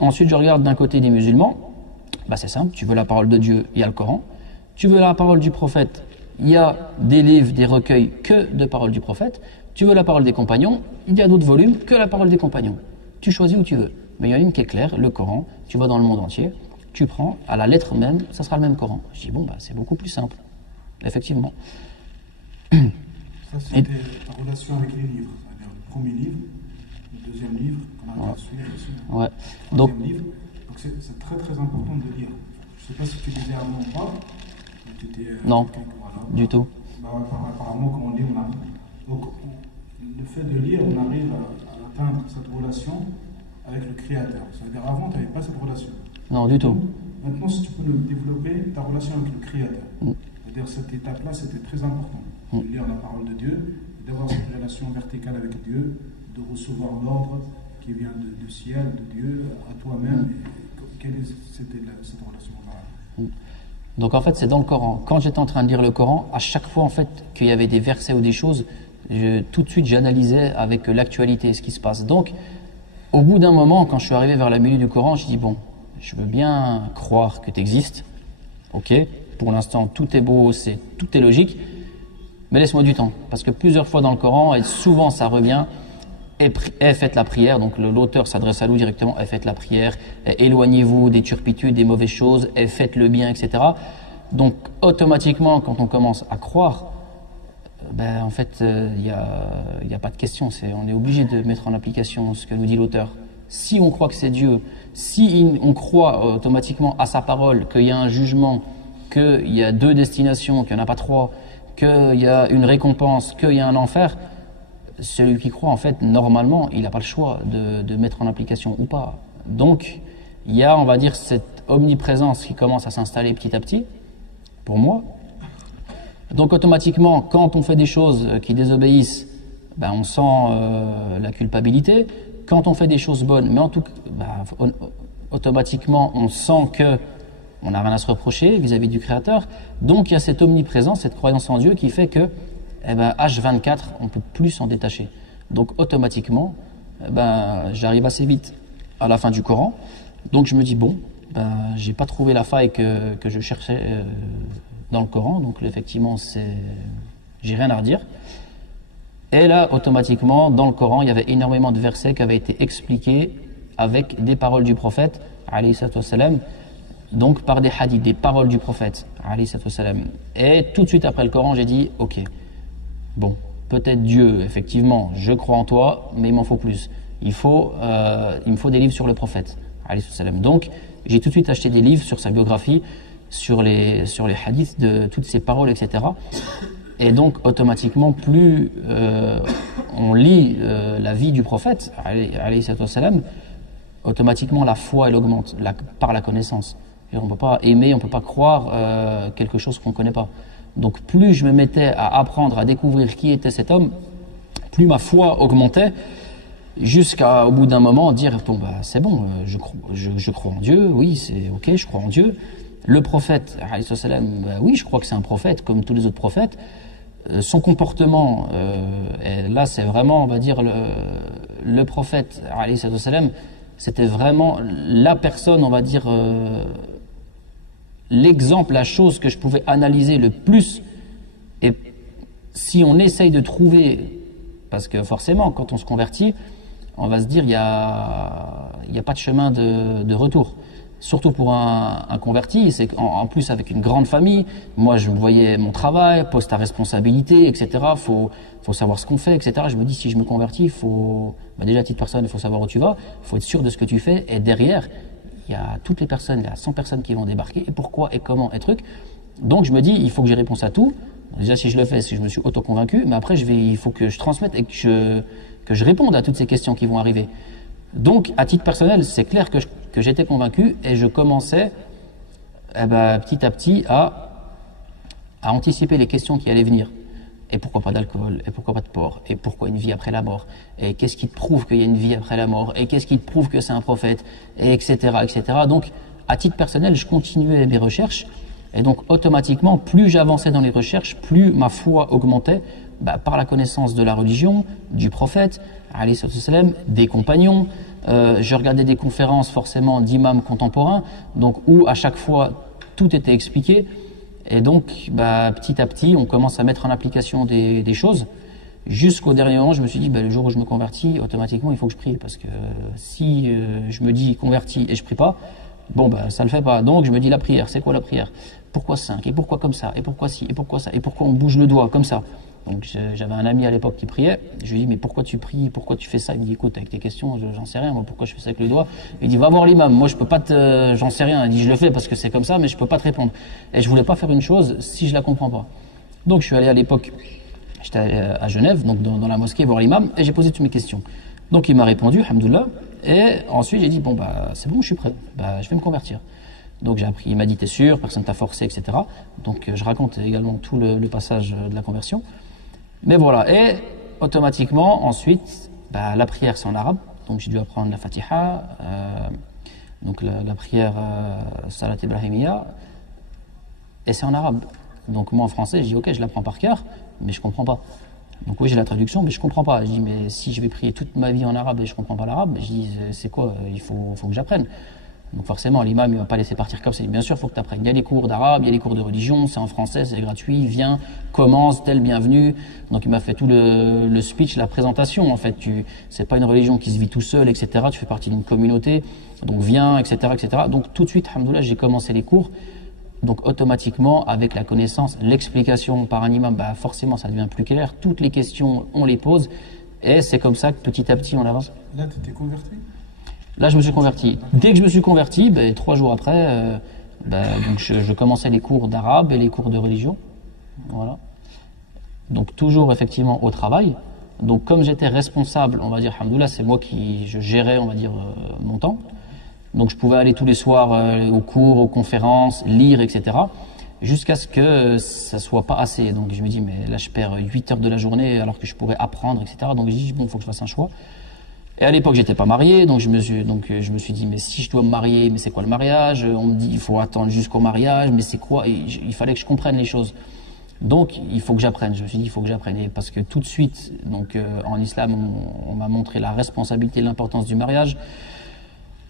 Ensuite, je regarde d'un côté des musulmans, bah, c'est simple, tu veux la parole de Dieu, il y a le Coran. Tu veux la parole du prophète, il y a des livres, des recueils que de paroles du prophète. Tu veux la parole des compagnons, il y a d'autres volumes que la parole des compagnons. Tu choisis où tu veux. Mais il y en a une qui est claire, le Coran, tu vas dans le monde entier, tu prends à la lettre même, ça sera le même Coran. Je dis bon, bah, c'est beaucoup plus simple, effectivement. Ça, c'était ta relation avec les livres, c'est-à-dire le premier livre, le deuxième livre, qu'on a reçu aussi, ouais. Le troisième livre. Donc c'est très très important de lire. Je ne sais pas si tu lisais avant ou pas. Non, voilà. du tout. Bah, apparemment, quand on lit, on arrive. Donc, le fait de lire, on arrive à atteindre cette relation avec le Créateur. C'est-à-dire, avant, tu n'avais pas cette relation. Non, du tout. Maintenant, si tu peux nous développer ta relation avec le Créateur. C'est-à-dire, cette étape-là, c'était très important. De lire la parole de Dieu, d'avoir cette relation verticale avec Dieu, de recevoir l'ordre qui vient du ciel, de Dieu, à toi-même. Quelle c'était cette relation-là? Donc en fait, c'est dans le Coran. Quand j'étais en train de lire le Coran, à chaque fois en fait qu'il y avait des versets ou des choses, tout de suite j'analysais avec l'actualité, ce qui se passe. Donc, au bout d'un moment, quand je suis arrivé vers la milieu du Coran, je dis bon, je veux bien croire que tu existes. Ok, pour l'instant tout est beau, tout est logique, mais laisse-moi du temps, parce que plusieurs fois dans le Coran, et souvent ça revient. Et faites la prière, donc l'auteur s'adresse à nous directement, et faites la prière, éloignez-vous des turpitudes, des mauvaises choses, et faites le bien, etc. Donc automatiquement, quand on commence à croire, en fait, il n'y a pas de question, on est obligé de mettre en application ce que nous dit l'auteur. Si on croit que c'est Dieu, si on croit automatiquement à sa parole, qu'il y a un jugement, qu'il y a 2 destinations, qu'il n'y en a pas 3, qu'il y a une récompense, qu'il y a un enfer, celui qui croit, en fait, normalement, il n'a pas le choix de mettre en application ou pas. Donc, il y a, on va dire, cette omniprésence qui commence à s'installer petit à petit, pour moi. Donc, automatiquement, quand on fait des choses qui désobéissent ben, on sent la culpabilité. Quand on fait des choses bonnes, mais en tout cas, automatiquement, on sent que on n'a rien à se reprocher vis-à-vis du Créateur. Donc, il y a cette omniprésence, cette croyance en Dieu qui fait que, H24, on ne peut plus s'en détacher. Donc, automatiquement, j'arrive assez vite à la fin du Coran. Donc, je me dis, bon, j'ai pas trouvé la faille que je cherchais dans le Coran. Donc, effectivement, j'ai rien à redire. Et là, automatiquement, dans le Coran, il y avait énormément de versets qui avaient été expliqués avec des paroles du prophète, alayhi salatu wassalam, donc par des hadiths, des paroles du prophète, alayhi salatu wassalam. Et tout de suite après le Coran, j'ai dit, ok, bon, peut-être Dieu, effectivement, je crois en toi, mais il m'en faut plus. Il me faut des livres sur le prophète, alayhi salatu wassalam. Donc, j'ai tout de suite acheté des livres sur sa biographie, sur les hadiths de toutes ses paroles, etc. Et donc, automatiquement, plus on lit la vie du prophète, alayhi salatu wassalam, automatiquement la foi elle augmente par la connaissance. Et on ne peut pas aimer, on ne peut pas croire quelque chose qu'on ne connaît pas. Donc plus je me mettais à apprendre, à découvrir qui était cet homme, plus ma foi augmentait, jusqu'à au bout d'un moment dire bon c'est bon, je crois en Dieu, oui c'est ok, je crois en Dieu. Le prophète, alayhi salam, oui je crois que c'est un prophète comme tous les autres prophètes. Son comportement, et là c'est vraiment on va dire le prophète, alayhi salam, c'était vraiment la personne, on va dire, l'exemple, la chose que je pouvais analyser le plus. Et si on essaye de trouver, parce que forcément, quand on se convertit, on va se dire, il n'y a pas de chemin de retour. Surtout pour un converti, c'est qu'en plus avec une grande famille, moi je voyais mon travail, poste à responsabilité, etc. Faut savoir ce qu'on fait, etc. Je me dis, si je me convertis, déjà à titre personnel, il faut savoir où tu vas, il faut être sûr de ce que tu fais, et derrière, il y a toutes les personnes, il y a 100 personnes qui vont débarquer, et pourquoi, et comment, et truc. Donc je me dis, il faut que j'ai réponse à tout. Déjà si je le fais, si je me suis auto-convaincu, mais après il faut que je transmette et que je réponde à toutes ces questions qui vont arriver. Donc, à titre personnel, c'est clair que j'étais convaincu et je commençais petit à petit à anticiper les questions qui allaient venir. Et pourquoi pas d'alcool? Et pourquoi pas de porc? Et pourquoi une vie après la mort? Et qu'est-ce qui te prouve qu'il y a une vie après la mort? Et qu'est-ce qui te prouve que c'est un prophète? Et etc., etc. Donc, à titre personnel, je continuais mes recherches. Et donc, automatiquement, plus j'avançais dans les recherches, plus ma foi augmentait par la connaissance de la religion, du prophète, alayhi salam, des compagnons. Je regardais des conférences forcément d'imams contemporains, donc où à chaque fois tout était expliqué. Et donc, petit à petit, on commence à mettre en application des choses. Jusqu'au dernier moment, je me suis dit, le jour où je me convertis, automatiquement, il faut que je prie. Parce que si je me dis converti et je prie pas, ça le fait pas. Donc, je me dis la prière. C'est quoi la prière? Pourquoi 5? Et pourquoi comme ça? Et pourquoi ci? Et pourquoi ça? Et pourquoi on bouge le doigt comme ça? Donc, j'avais un ami à l'époque qui priait. Je lui dis, mais pourquoi tu pries? Pourquoi tu fais ça? Il me dit, écoute, avec tes questions, j'en sais rien. Moi, pourquoi je fais ça avec les doigts? Il dit, va voir l'imam. Moi, je peux pas j'en sais rien. Il dit, je le fais parce que c'est comme ça, mais je peux pas te répondre. Et je voulais pas faire une chose si je la comprends pas. Donc, je suis allé à l'époque, j'étais à Genève, donc dans la mosquée, voir l'imam, et j'ai posé toutes mes questions. Donc, il m'a répondu, alhamdoulilah. Et ensuite, j'ai dit, c'est bon, je suis prêt. Je vais me convertir. Donc j'ai appris, il m'a dit, t'es sûr, personne t'a forcé, etc. Donc je raconte également tout le passage de la conversion. Mais voilà, et automatiquement, ensuite, la prière c'est en arabe, donc j'ai dû apprendre la Fatiha, donc la prière Salat Ibrahimiya, et c'est en arabe. Donc moi en français, je dis ok, je l'apprends par cœur, mais je comprends pas. Donc oui, j'ai la traduction, mais je comprends pas. Je dis, mais si je vais prier toute ma vie en arabe et je comprends pas l'arabe, je dis, c'est quoi, il faut que j'apprenne. Donc forcément, l'imam il va pas laisser partir comme ça. Bien sûr, il faut que tu apprennes. Il y a les cours d'arabe, il y a les cours de religion, c'est en français, c'est gratuit. Viens, commence, tel bienvenue. Donc il m'a fait tout le speech, la présentation. En fait, c'est pas une religion qui se vit tout seul, etc. Tu fais partie d'une communauté, donc viens, etc., etc. Donc tout de suite, alhamdoulilah, j'ai commencé les cours. Donc automatiquement, avec la connaissance, l'explication par un imam, forcément, ça devient plus clair. Toutes les questions, on les pose, et c'est comme ça que petit à petit, on avance. Là, tu t'es converti? Là, je me suis converti. Dès que je me suis converti, 3 jours après, donc je commençais les cours d'arabe et les cours de religion. Voilà. Donc toujours effectivement au travail. Donc comme j'étais responsable, on va dire, alhamdoulilah, c'est moi je gérais, on va dire, mon temps. Donc je pouvais aller tous les soirs aux cours, aux conférences, lire, etc. jusqu'à ce que ça soit pas assez. Donc je me dis, mais là je perds 8 heures de la journée alors que je pourrais apprendre, etc. Donc je dis, bon, il faut que je fasse un choix. Et à l'époque, j'étais pas marié, donc je me suis dit, mais si je dois me marier, mais c'est quoi le mariage? On me dit, il faut attendre jusqu'au mariage, mais c'est quoi? Et il fallait que je comprenne les choses. Donc, il faut que j'apprenne. Je me suis dit, il faut que j'apprenne. Et parce que tout de suite, donc, en islam, on m'a montré la responsabilité et l'importance du mariage,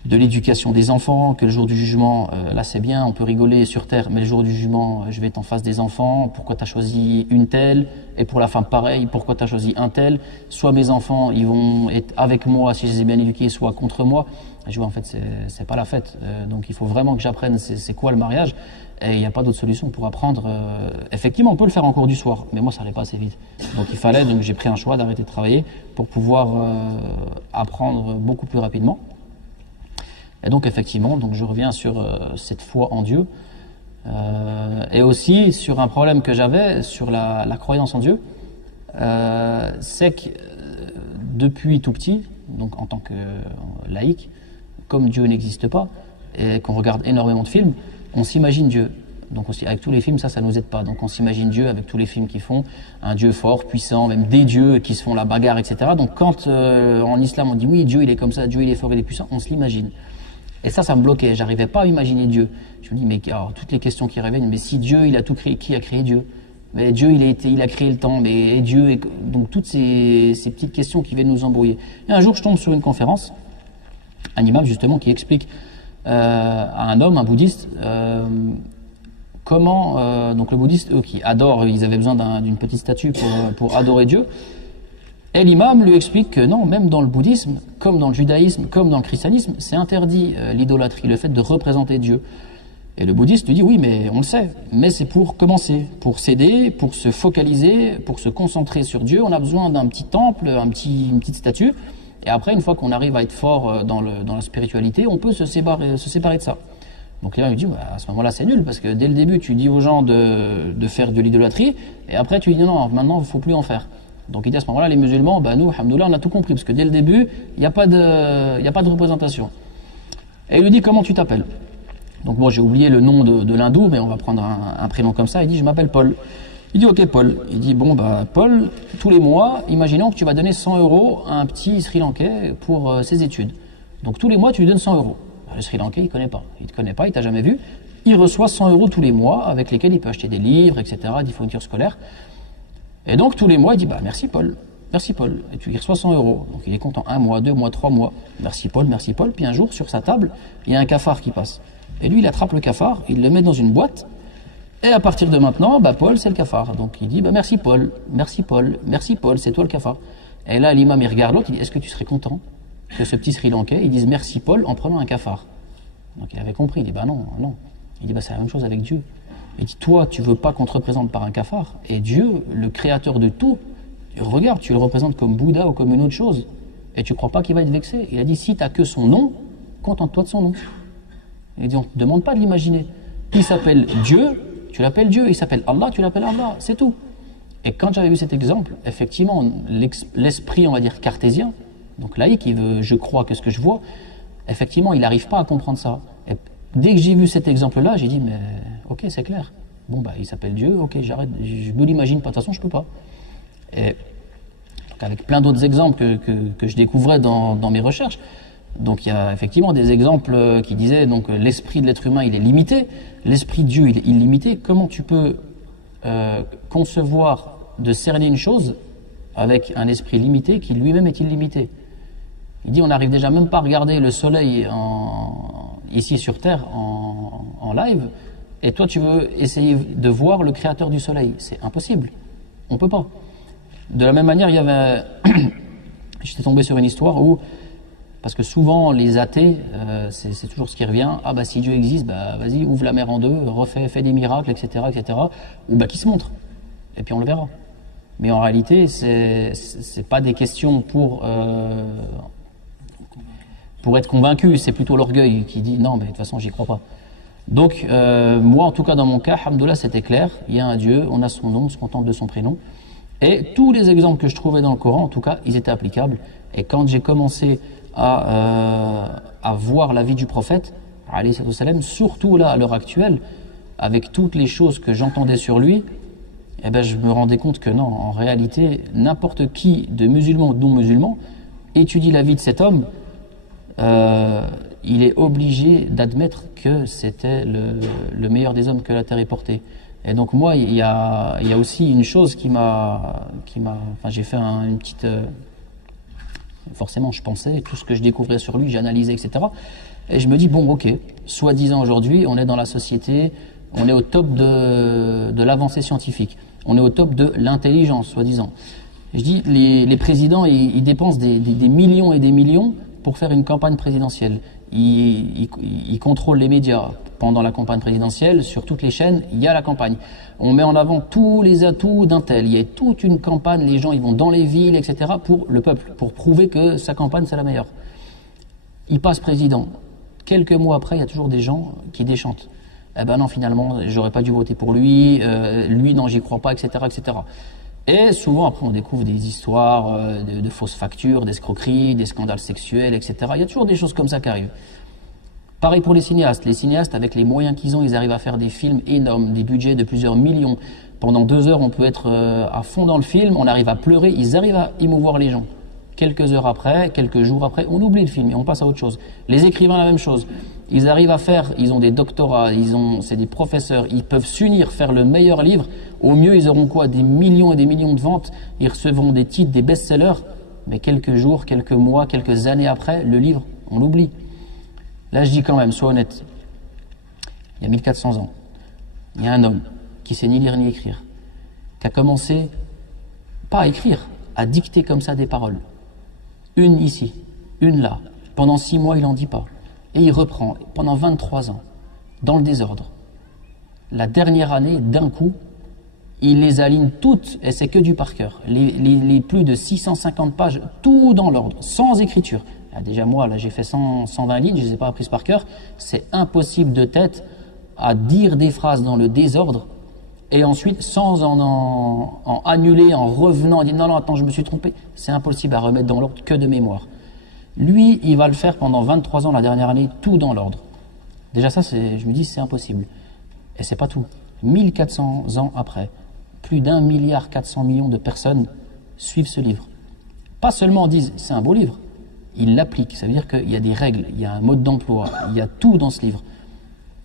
de l'éducation des enfants, que le jour du jugement, là c'est bien, on peut rigoler sur terre, mais le jour du jugement, je vais être en face des enfants, pourquoi tu as choisi une telle, et pour la femme pareil, pourquoi tu as choisi un tel, soit mes enfants, ils vont être avec moi si je les ai bien éduqués, soit contre moi. Et je vois, en fait, c'est pas la fête, donc il faut vraiment que j'apprenne c'est quoi le mariage, et il n'y a pas d'autre solution pour apprendre. Effectivement, on peut le faire en cours du soir, mais moi ça allait pas assez vite. Donc il fallait, donc j'ai pris un choix d'arrêter de travailler pour pouvoir apprendre beaucoup plus rapidement. Et donc effectivement, donc je reviens sur cette foi en Dieu et aussi sur un problème que j'avais sur la croyance en Dieu. C'est que depuis tout petit, donc en tant que laïc, comme Dieu n'existe pas et qu'on regarde énormément de films, on s'imagine Dieu. Donc aussi avec tous les films, ça nous aide pas. Donc on s'imagine Dieu avec tous les films qu'ils font, un Dieu fort, puissant, même des dieux qui se font la bagarre, etc. Donc quand en islam on dit oui, Dieu il est comme ça, Dieu il est fort, il est puissant, on se l'imagine. Et ça me bloquait. J'arrivais pas à imaginer Dieu. Je me dis, mais alors, toutes les questions qui reviennent, mais si Dieu, il a tout créé, qui a créé Dieu? Mais Dieu, il a créé le temps, mais Dieu, donc toutes ces petites questions qui viennent nous embrouiller. Et un jour, je tombe sur une conférence, un imam justement qui explique à un homme, un bouddhiste, comment, donc le bouddhiste, eux qui adorent, ils avaient besoin d'une petite statue pour adorer Dieu. Et l'imam lui explique que non, même dans le bouddhisme, comme dans le judaïsme, comme dans le christianisme, c'est interdit l'idolâtrie, le fait de représenter Dieu. Et le bouddhiste lui dit oui, mais on le sait, mais c'est pour commencer, pour s'aider, pour se focaliser, pour se concentrer sur Dieu. On a besoin d'un petit temple, une petite statue. Et après, une fois qu'on arrive à être fort dans la spiritualité, on peut se séparer de ça. Donc l'imam lui dit, bah, à ce moment-là, c'est nul, parce que dès le début, tu dis aux gens de faire de l'idolâtrie, et après tu dis non, maintenant, il ne faut plus en faire. Donc il dit à ce moment-là, les musulmans, bah nous, alhamdoulilah, on a tout compris, parce que dès le début, il n'y a pas de représentation. Et il lui dit, comment tu t'appelles? Donc moi, j'ai oublié le nom de l'hindou, mais on va prendre un prénom comme ça. Il dit, je m'appelle Paul. Il dit, ok Paul. Il dit, bon bah Paul, tous les mois, imaginons que tu vas donner 100 € à un petit Sri Lankais pour ses études. Donc tous les mois, tu lui donnes 100 €. Le Sri Lankais, il ne connaît pas. Il ne te connaît pas, il t'a jamais vu. Il reçoit 100 € tous les mois, avec lesquels il peut acheter des livres, etc., des fournitures scolaires. Et donc tous les mois, il dit, bah merci Paul. Et tu lui reçois 100 €. Donc il est content, 1 mois, 2 mois, 3 mois. Merci Paul. Puis un jour, sur sa table, il y a un cafard qui passe. Et lui, il attrape le cafard, il le met dans une boîte. Et à partir de maintenant, bah Paul, c'est le cafard. Donc il dit, bah merci Paul, c'est toi le cafard. Et là, l'imam, il regarde l'autre, il dit, est-ce que tu serais content que ce petit Sri Lankais, il dise merci Paul en prenant un cafard? Donc il avait compris, il dit, bah non. Il dit, bah c'est la même chose avec Dieu. Il dit, toi, tu veux pas qu'on te représente par un cafard? Et Dieu, le créateur de tout, regarde, tu le représentes comme Bouddha ou comme une autre chose. Et tu crois pas qu'il va être vexé? Il a dit, si tu n'as que son nom, contente-toi de son nom. Il dit, on ne te demande pas de l'imaginer. Il s'appelle Dieu, tu l'appelles Dieu. Il s'appelle Allah, tu l'appelles Allah. C'est tout. Et quand j'avais vu cet exemple, effectivement, l'esprit, on va dire, cartésien, donc laïque, qui veut je crois que ce que je vois, effectivement, il n'arrive pas à comprendre ça. Et dès que j'ai vu cet exemple-là, j'ai dit, mais ok, c'est clair. Bon, bah, il s'appelle Dieu, ok, j'arrête, je me l'imagine pas, de toute façon, je peux pas. Et donc, avec plein d'autres exemples que je découvrais dans mes recherches. Donc il y a effectivement des exemples qui disaient donc l'esprit de l'être humain il est limité, l'esprit de Dieu il est illimité. Comment tu peux concevoir de cerner une chose avec un esprit limité qui lui-même est illimité? Il dit on n'arrive déjà même pas à regarder le soleil ici sur Terre en live, et toi tu veux essayer de voir le créateur du soleil. C'est impossible, on peut pas. De la même manière, il y avait j'étais tombé sur une histoire où, parce que souvent les athées, c'est toujours ce qui revient, ah bah si Dieu existe, bah vas-y, ouvre la mer en deux, fais des miracles, etc., ou bah qu'il se montre, et puis on le verra. Mais en réalité, c'est pas des questions pour être convaincu, c'est plutôt l'orgueil qui dit non, mais de toute façon j'y crois pas. Donc moi en tout cas dans mon cas, alhamdoulilah, c'était clair, il y a un Dieu, on a son nom, on se contente de son prénom. Et tous les exemples que je trouvais dans le Coran, en tout cas, ils étaient applicables. Et quand j'ai commencé à voir la vie du prophète, alayhi salam, surtout là, à l'heure actuelle, avec toutes les choses que j'entendais sur lui, eh ben, je me rendais compte que non, en réalité, n'importe qui, de musulman ou de non-musulman, étudie la vie de cet homme, il est obligé d'admettre que c'était le meilleur des hommes que la terre ait porté. Et donc moi, il y a aussi une chose qui m'a, enfin j'ai fait une petite, forcément je pensais, tout ce que je découvrais sur lui, j'analysais, etc. Et je me dis, bon ok, soi-disant aujourd'hui, on est dans la société, on est au top de l'avancée scientifique, on est au top de l'intelligence, soi-disant. Je dis, les présidents, ils dépensent des millions et des millions pour faire une campagne présidentielle. Ils contrôlent les médias pendant la campagne présidentielle, sur toutes les chaînes, il y a la campagne. On met en avant tous les atouts d'un tel. Il y a toute une campagne, les gens ils vont dans les villes, etc. pour le peuple, pour prouver que sa campagne c'est la meilleure. Il passe président. Quelques mois après, il y a toujours des gens qui déchantent. Eh ben non, finalement, j'aurais pas dû voter pour lui, lui non, j'y crois pas, etc., etc. Et souvent, après, on découvre des histoires de fausses factures, d'escroqueries, des scandales sexuels, etc. Il y a toujours des choses comme ça qui arrivent. Pareil pour les cinéastes. Les cinéastes, avec les moyens qu'ils ont, ils arrivent à faire des films énormes, des budgets de plusieurs millions. Pendant 2 heures, on peut être à fond dans le film, on arrive à pleurer, ils arrivent à émouvoir les gens. Quelques heures après, quelques jours après, on oublie le film et on passe à autre chose. Les écrivains, la même chose. Ils arrivent à faire, ils ont des doctorats, c'est des professeurs, ils peuvent s'unir, faire le meilleur livre. Au mieux, ils auront quoi? Des millions et des millions de ventes. Ils recevront des titres, des best-sellers. Mais quelques jours, quelques mois, quelques années après, le livre, on l'oublie. Là, je dis quand même, sois honnête. Il y a 1400 ans, il y a un homme qui sait ni lire ni écrire, qui a commencé, pas à écrire, à dicter comme ça des paroles. Une ici, une là. Pendant 6 mois, il n'en dit pas. Et il reprend pendant 23 ans, dans le désordre. La dernière année, d'un coup, il les aligne toutes, et c'est que du par cœur. Les plus de 650 pages, tout dans l'ordre, sans écriture. Là, déjà moi, là j'ai fait 120 lignes, je ne les ai pas apprises par cœur. C'est impossible de tête à dire des phrases dans le désordre, et ensuite, sans en annuler, en revenant, en disant non, non, attends, je me suis trompé. C'est impossible à remettre dans l'ordre que de mémoire. Lui, il va le faire pendant 23 ans, la dernière année, tout dans l'ordre. Déjà ça, je me dis, c'est impossible. Et c'est pas tout. 1400 ans après, plus d'1,4 milliard de personnes suivent ce livre. Pas seulement disent, c'est un beau livre, ils l'appliquent. Ça veut dire qu'il y a des règles, il y a un mode d'emploi, il y a tout dans ce livre.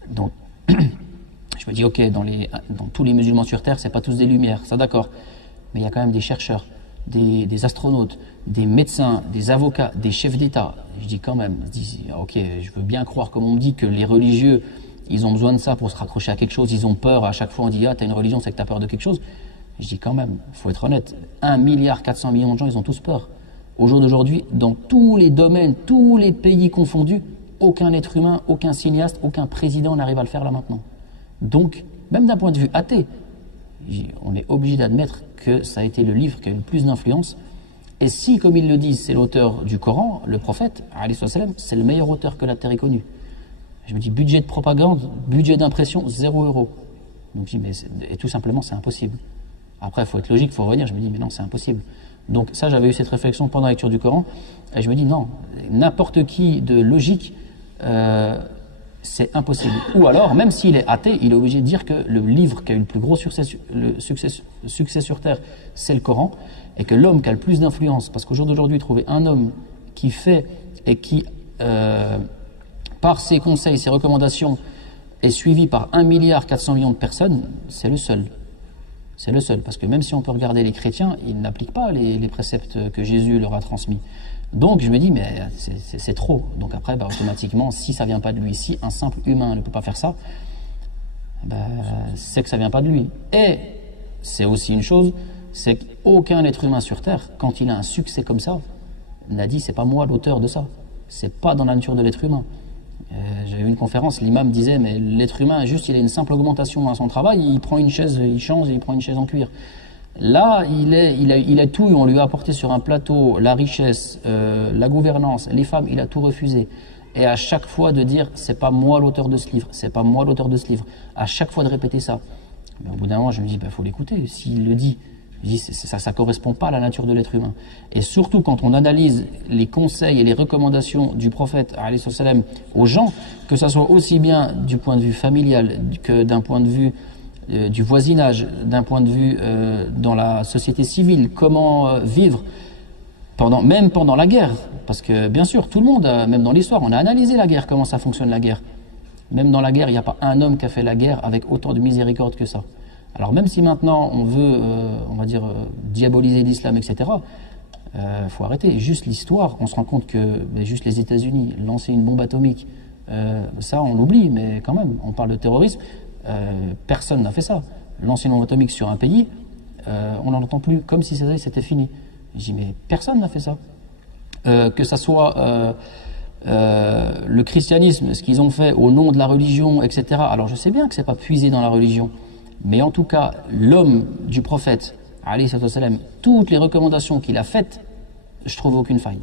Donc, je me dis, ok, dans tous les musulmans sur Terre, c'est pas tous des lumières, ça d'accord. Mais il y a quand même des chercheurs, des astronautes, des médecins, des avocats, des chefs d'État. Je dis quand même, ok, je veux bien croire, comme on me dit, que les religieux, ils ont besoin de ça pour se raccrocher à quelque chose, ils ont peur, à chaque fois on dit, ah, t'as une religion, c'est que t'as peur de quelque chose. Je dis quand même, il faut être honnête, 1,4 milliard de gens, ils ont tous peur. Au jour d'aujourd'hui, dans tous les domaines, tous les pays confondus, aucun être humain, aucun cinéaste, aucun président n'arrive à le faire là maintenant. Donc, même d'un point de vue athée, on est obligé d'admettre que ça a été le livre qui a eu le plus d'influence. Et si, comme ils le disent, c'est l'auteur du Coran, le prophète, c'est le meilleur auteur que la Terre ait connu. Je me dis, budget de propagande, budget d'impression, 0 €. Donc je dis, et tout simplement, c'est impossible. Après, il faut être logique, il faut revenir. Je me dis, mais non, c'est impossible. Donc ça, j'avais eu cette réflexion pendant la lecture du Coran. Et je me dis, non, n'importe qui de logique, c'est impossible. Ou alors, même s'il est athée, il est obligé de dire que le livre qui a eu le plus gros succès sur Terre, c'est le Coran, et que l'homme qui a le plus d'influence, parce qu'au jour d'aujourd'hui, trouver un homme qui fait et qui, par ses conseils, ses recommandations, est suivi par 1,4 milliard de personnes, c'est le seul. C'est le seul, parce que même si on peut regarder les chrétiens, ils n'appliquent pas les préceptes que Jésus leur a transmis. Donc je me dis, mais c'est trop. Donc après, automatiquement, si ça vient pas de lui, si un simple humain ne peut pas faire ça, c'est que ça vient pas de lui. Et c'est aussi une chose, c'est qu'aucun être humain sur Terre, quand il a un succès comme ça, n'a dit, c'est pas moi l'auteur de ça. C'est pas dans la nature de l'être humain. J'avais vu une conférence, l'imam disait, mais l'être humain, juste, il a une simple augmentation à son travail, il prend une chaise, il change et il prend une chaise en cuir. Là, il a tout, on lui a apporté sur un plateau la richesse, la gouvernance, les femmes, il a tout refusé. Et à chaque fois de dire, c'est pas moi l'auteur de ce livre, c'est pas moi l'auteur de ce livre. À chaque fois de répéter ça. Mais au bout d'un moment, je me dis, faut l'écouter. S'il le dit, Je dis, ça correspond pas à la nature de l'être humain. Et surtout quand on analyse les conseils et les recommandations du prophète alayhi salam aux gens, que ça soit aussi bien du point de vue familial que d'un point de vue du voisinage, d'un point de vue dans la société civile, comment vivre même pendant la guerre. Parce que bien sûr, tout le monde, même dans l'histoire, on a analysé la guerre, comment ça fonctionne la guerre. Même dans la guerre, il n'y a pas un homme qui a fait la guerre avec autant de miséricorde que ça. Alors même si maintenant on veut, on va dire, diaboliser l'islam, etc., faut arrêter. Juste l'histoire, on se rend compte que juste les États-Unis lancer une bombe atomique, ça on l'oublie, mais quand même, on parle de terrorisme, personne n'a fait ça. Lancer une bombe atomique sur un pays, on n'en entend plus, comme si c'était fini. Je dis mais personne n'a fait ça. Que ça soit le christianisme, ce qu'ils ont fait au nom de la religion, etc. Alors je sais bien que c'est pas puisé dans la religion, mais en tout cas l'homme du prophète, alayhi salam, toutes les recommandations qu'il a faites, je trouve aucune faille.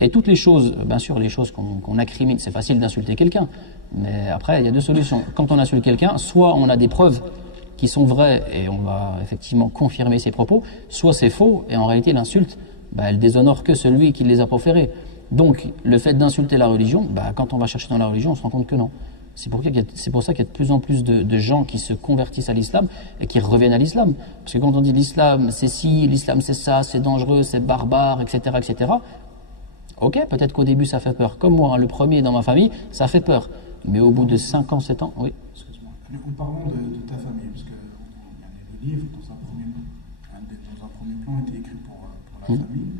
Et toutes les choses, bien sûr, les choses qu'on incrimine, c'est facile d'insulter quelqu'un, mais après il y a deux solutions. Quand on insulte quelqu'un, soit on a des preuves qui sont vraies et on va effectivement confirmer ses propos, soit c'est faux et en réalité l'insulte, elle déshonore que celui qui les a proférés. Donc le fait d'insulter la religion, quand on va chercher dans la religion, on se rend compte que non. C'est pour ça qu'il y a de plus en plus de gens qui se convertissent à l'islam et qui reviennent à l'islam. Parce que quand on dit l'islam c'est ci, l'islam c'est ça, c'est dangereux, c'est barbare, etc., etc., ok, peut-être qu'au début ça fait peur. Comme moi, le premier dans ma famille, ça fait peur. Mais au bout de 5 ans, 7 ans, oui. Excuse-moi. En parlant de ta famille, parce que le livre, dans un premier plan, était écrit pour la famille.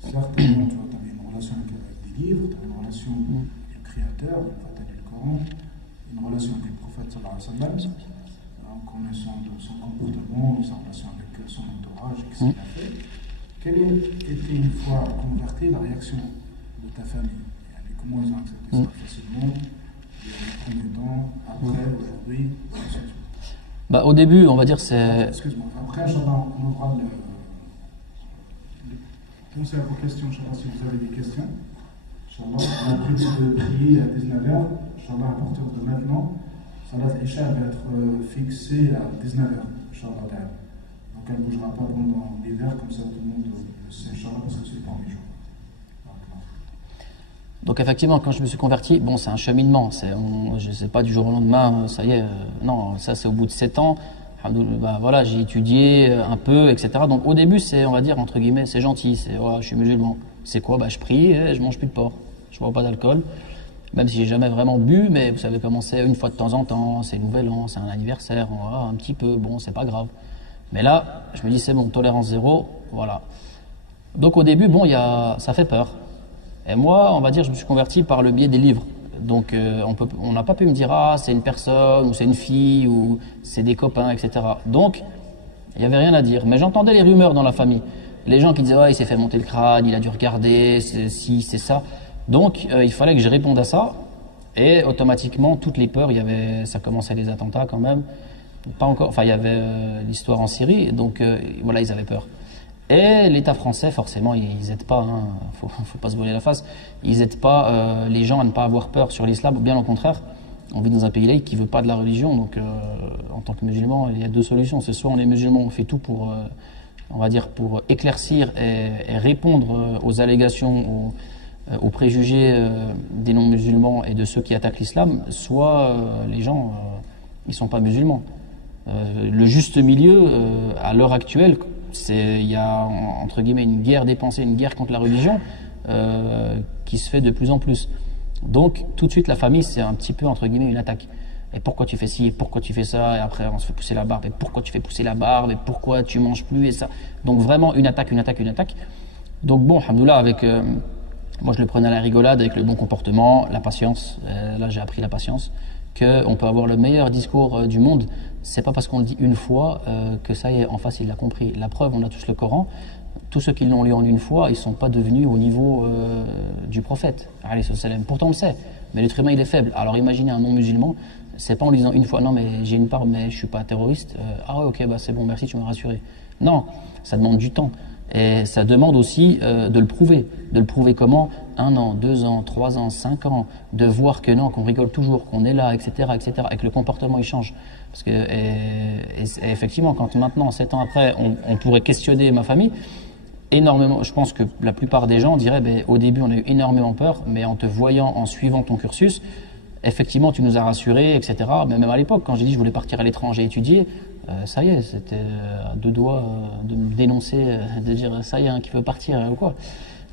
Certainement, tu avais une relation avec des livres, tu avais une relation avec le Créateur, tu as lu le Coran, une relation avec le prophète sallallahu alayhi wa sallam, en connaissant son comportement, sa relation avec son entourage, et ce qu'il a fait. Quelle était une fois converti la réaction de ta famille? Comment ils ont accepté ça facilement? Combien de temps? Après, aujourd'hui? Au début, on va dire c'est... Excuse-moi. Après, on aura pensez à vos questions, Inch'Allah, si vous avez des questions. Inch'Allah, on a prévu de prier à 19h. Inch'Allah, à partir de maintenant, Salat Isha va être fixée à 19h. Inch'Allah. Donc elle ne bougera pas pendant l'hiver, comme ça tout le monde le sait, Inch'Allah, parce que c'est le premier jour. Donc effectivement, quand je me suis converti, c'est un cheminement. Je ne sais pas du jour au lendemain, ça y est. Non, ça c'est au bout de 7 ans. Voilà, j'ai étudié un peu, etc. Donc au début, c'est, on va dire, entre guillemets, c'est gentil. C'est, je suis musulman. C'est quoi? Je prie et je mange plus de porc. Je bois pas d'alcool. Même si j'ai jamais vraiment bu, mais vous savez comment c'est, une fois de temps en temps, c'est Nouvel An, c'est un anniversaire, un petit peu, c'est pas grave. Mais là, je me dis, c'est bon, tolérance zéro, voilà. Donc au début, ça fait peur. Et moi, on va dire, je me suis converti par le biais des livres. Donc on n'a pas pu me dire, c'est une personne, ou c'est une fille, ou c'est des copains, etc. Donc, il n'y avait rien à dire. Mais j'entendais les rumeurs dans la famille. Les gens qui disaient, il s'est fait monter le crâne, il a dû regarder, c'est ci, c'est ça. Donc il fallait que je réponde à ça. Et automatiquement, toutes les peurs, ça commençait les attentats quand même. Pas encore, il y avait l'histoire en Syrie, donc voilà, ils avaient peur. Et l'État français, forcément, ils n'aident pas, faut pas se voiler la face, ils n'aident pas les gens à ne pas avoir peur sur l'islam, bien au contraire. On vit dans un pays laïque qui ne veut pas de la religion, donc en tant que musulman, il y a deux solutions. C'est soit on est musulman, on fait tout pour, on va dire, pour éclaircir et répondre aux allégations, aux préjugés des non-musulmans et de ceux qui attaquent l'islam, soit les gens, ils ne sont pas musulmans. Le juste milieu, à l'heure actuelle, il y a entre guillemets une guerre des pensées, une guerre contre la religion qui se fait de plus en plus. Donc tout de suite la famille c'est un petit peu entre guillemets une attaque. Et pourquoi tu fais ci, et pourquoi tu fais ça, et après on se fait pousser la barbe, et pourquoi tu fais pousser la barbe, et pourquoi tu manges plus, et ça. Donc vraiment une attaque. Donc bon, alhamdoulilah, avec moi je le prenais à la rigolade avec le bon comportement, la patience. Là j'ai appris la patience, qu'on peut avoir le meilleur discours du monde. C'est pas parce qu'on le dit une fois que ça y est, en face il l'a compris. La preuve, on a tous le Coran. Tous ceux qui l'ont lu en une fois, ils ne sont pas devenus au niveau du prophète, alayhi salam. Pourtant on le sait, mais l'être humain il est faible. Alors imaginez un non-musulman, c'est pas en lisant une fois, non mais j'ai une part, mais je suis pas terroriste. Ah ouais, ok, c'est bon, merci, tu m'as rassuré. Non, ça demande du temps. Et ça demande aussi de le prouver. De le prouver comment? 1 an, 2 ans, 3 ans, 5 ans. De voir que non, qu'on rigole toujours, qu'on est là, etc., etc. Et que le comportement, il change. Parce que, et effectivement, quand maintenant, 7 ans après, on pourrait questionner ma famille, énormément, je pense que la plupart des gens diraient, ben, au début, on a eu énormément peur, mais en te voyant, en suivant ton cursus, effectivement, tu nous as rassurés, etc. Mais même à l'époque, quand j'ai dit que je voulais partir à l'étranger étudier, ça y est, c'était à 2 doigts de me dénoncer, de dire ça y est, hein, qui veut partir ou quoi.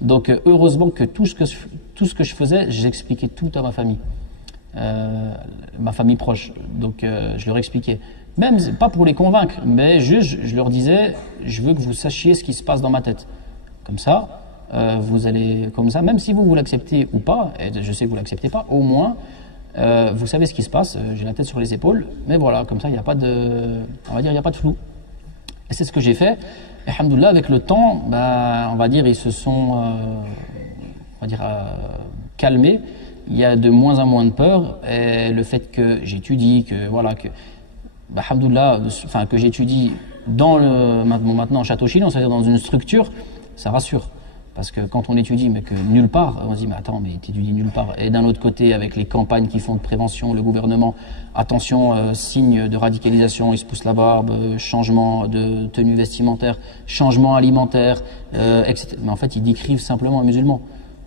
Donc heureusement que tout ce que je faisais, j'expliquais tout à ma famille proche. Donc je leur expliquais. Même pas pour les convaincre, mais juste je leur disais, je veux que vous sachiez ce qui se passe dans ma tête. Comme ça, vous allez, comme ça, même si vous l'acceptez ou pas, et je sais que vous l'acceptez pas, au moins vous savez ce qui se passe, j'ai la tête sur les épaules, mais voilà, comme ça, il n'y a pas de, on va dire, il n'y a pas de flou. Et c'est ce que j'ai fait. Et alhamdoulilah, avec le temps, on va dire, ils se sont, on va dire, calmés. Il y a de moins en moins de peur. Et le fait que j'étudie, que voilà, que, alhamdoulilah, enfin, que j'étudie maintenant en Château-Chinon, c'est-à-dire dans une structure, ça rassure. Parce que quand on étudie, mais que nulle part, on se dit, mais attends, mais tu étudies nulle part. Et d'un autre côté, avec les campagnes qui font de prévention, le gouvernement, attention, signe de radicalisation, il se pousse la barbe, changement de tenue vestimentaire, changement alimentaire, etc. Mais en fait, ils décrivent simplement un musulman.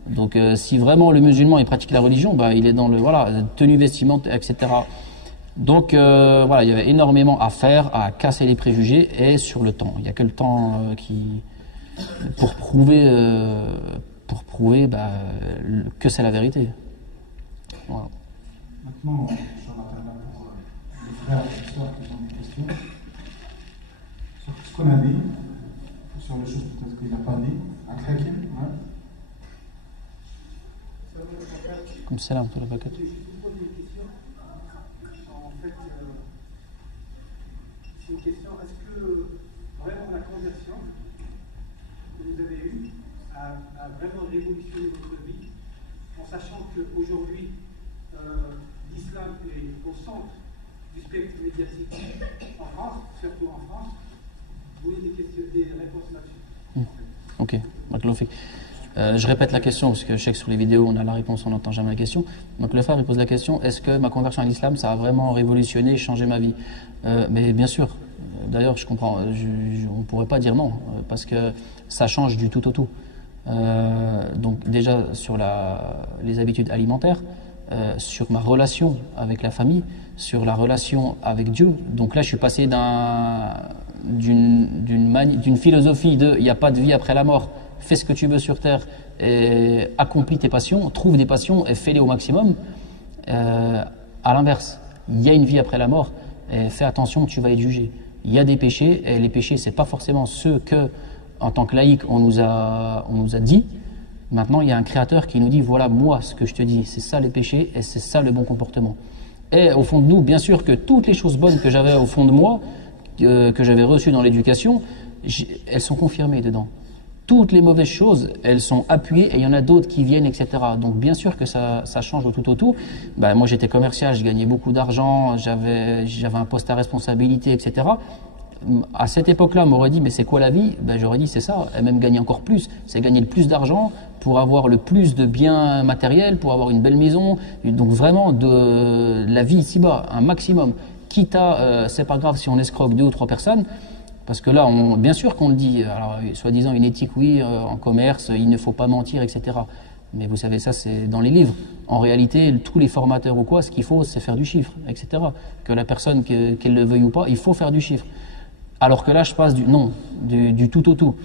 Donc, si vraiment le musulman il pratique la religion, il est dans le, voilà, tenue vestimentaire, etc. Donc, voilà, il y avait énormément à faire, à casser les préjugés et sur le temps. Il n'y a que le temps pour prouver que c'est la vérité. Voilà. Maintenant, je vais là pour les frères et les sœurs qui ont des questions sur ce qu'on a dit, sur les choses peut-être qu'il n'a pas dit. Comme c'est là, on peut la Je vais vous poser une question. En fait, c'est une question. Est-ce que vraiment la conversion que vous avez eue a vraiment révolutionné votre vie, en sachant qu'aujourd'hui, l'islam est au centre du spectre médiatique en France, surtout en France? Vous voulez des réponses là-dessus? Ok, je répète la question parce que je sais que sur les vidéos on a la réponse, on n'entend jamais la question. Donc le frère il pose la question, est-ce que ma conversion à l'islam ça a vraiment révolutionné, changé ma vie? Mais bien sûr, d'ailleurs je comprends, on ne pourrait pas dire non, parce que ça change du tout au tout. Donc déjà sur les habitudes alimentaires, sur ma relation avec la famille, sur la relation avec Dieu. Donc là je suis passé d'une philosophie de il n'y a pas de vie après la mort, fais ce que tu veux sur terre et accomplis tes passions, trouve des passions et fais-les au maximum. À l'inverse, il y a une vie après la mort et fais attention, tu vas être jugé. Il y a des péchés et les péchés c'est pas forcément ceux que en tant que laïc on nous a dit. Maintenant il y a un créateur qui nous dit voilà moi ce que je te dis c'est ça les péchés et c'est ça le bon comportement. Et au fond de nous bien sûr que toutes les choses bonnes que j'avais au fond de moi que j'avais reçues dans l'éducation elles sont confirmées dedans. Toutes les mauvaises choses, elles sont appuyées et il y en a d'autres qui viennent, etc. Donc bien sûr que ça change au tout au tout. Moi j'étais commercial, je gagnais beaucoup d'argent, j'avais un poste à responsabilité, etc. À cette époque-là, on m'aurait dit mais c'est quoi la vie? J'aurais dit c'est ça, et même gagner encore plus. C'est gagner le plus d'argent pour avoir le plus de biens matériels, pour avoir une belle maison. Donc vraiment de la vie ici-bas, un maximum. Quitte à, c'est pas grave si on escroque 2 ou 3 personnes. Parce que là, bien sûr qu'on le dit, alors soi-disant une éthique, oui, en commerce, il ne faut pas mentir, etc. Mais vous savez, ça c'est dans les livres. En réalité, tous les formateurs ou quoi, ce qu'il faut, c'est faire du chiffre, etc. Que la personne, qu'elle le veuille ou pas, il faut faire du chiffre. Alors que là, je passe du tout au tout.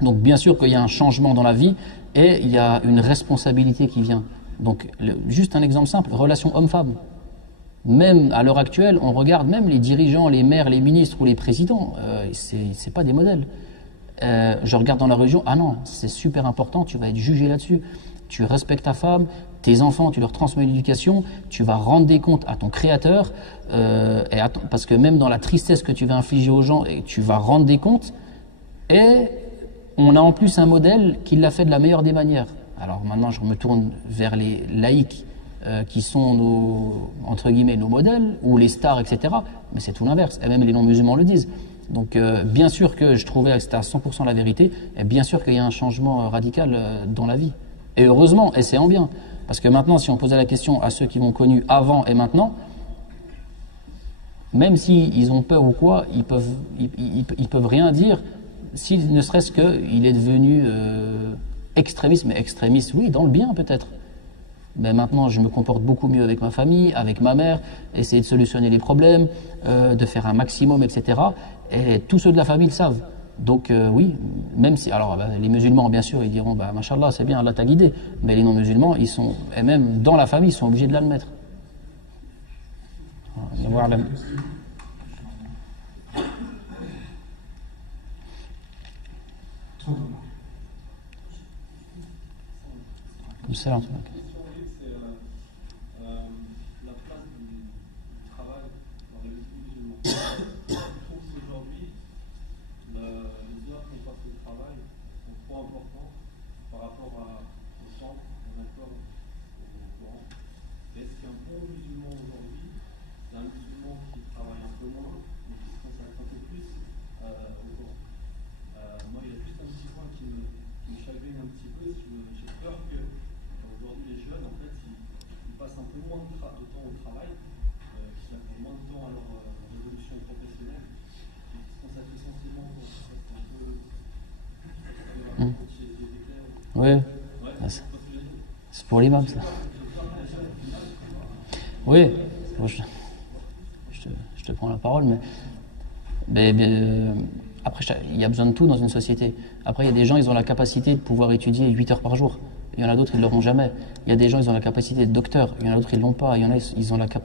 Donc bien sûr qu'il y a un changement dans la vie et il y a une responsabilité qui vient. Donc juste un exemple simple, relation homme-femme. Même à l'heure actuelle, on regarde même les dirigeants, les maires, les ministres ou les présidents, c'est pas des modèles. Je regarde dans la religion, ah non, c'est super important, tu vas être jugé là-dessus. Tu respectes ta femme, tes enfants, tu leur transmets l'éducation, tu vas rendre des comptes à ton créateur, parce que même dans la tristesse que tu vas infliger aux gens, tu vas rendre des comptes. Et on a en plus un modèle qui l'a fait de la meilleure des manières. Alors maintenant, je me tourne vers les laïcs, qui sont entre guillemets nos modèles, ou les stars, etc. Mais c'est tout l'inverse, et même les non-musulmans le disent. Donc bien sûr que je trouvais que c'était à 100% la vérité, et bien sûr qu'il y a un changement radical dans la vie. Et heureusement, et c'est en bien. Parce que maintenant, si on posait la question à ceux qui m'ont connu avant et maintenant, même s'ils ont peur ou quoi, ils peuvent rien dire, si ne serait-ce qu'il est devenu extrémiste, mais extrémiste, oui, dans le bien peut-être. Mais maintenant, je me comporte beaucoup mieux avec ma famille, avec ma mère, essayer de solutionner les problèmes, de faire un maximum, etc. Et tous ceux de la famille le savent. Donc oui, même si... Alors les musulmans, bien sûr, ils diront, machallah, c'est bien, Allah t'a guidé. Mais les non-musulmans, ils sont, et même dans la famille, ils sont obligés de l'admettre. Voilà. Salam. Oui, c'est pour l'imam ça. Oui, je te prends la parole, mais après, il y a besoin de tout dans une société. Après, il y a des gens, ils ont la capacité de pouvoir étudier 8 heures par jour. Il y en a d'autres, ils ne l'auront jamais. Il y a des gens, ils ont la capacité d'être docteur. Il y en a d'autres, ils ne l'ont pas. Il y en a,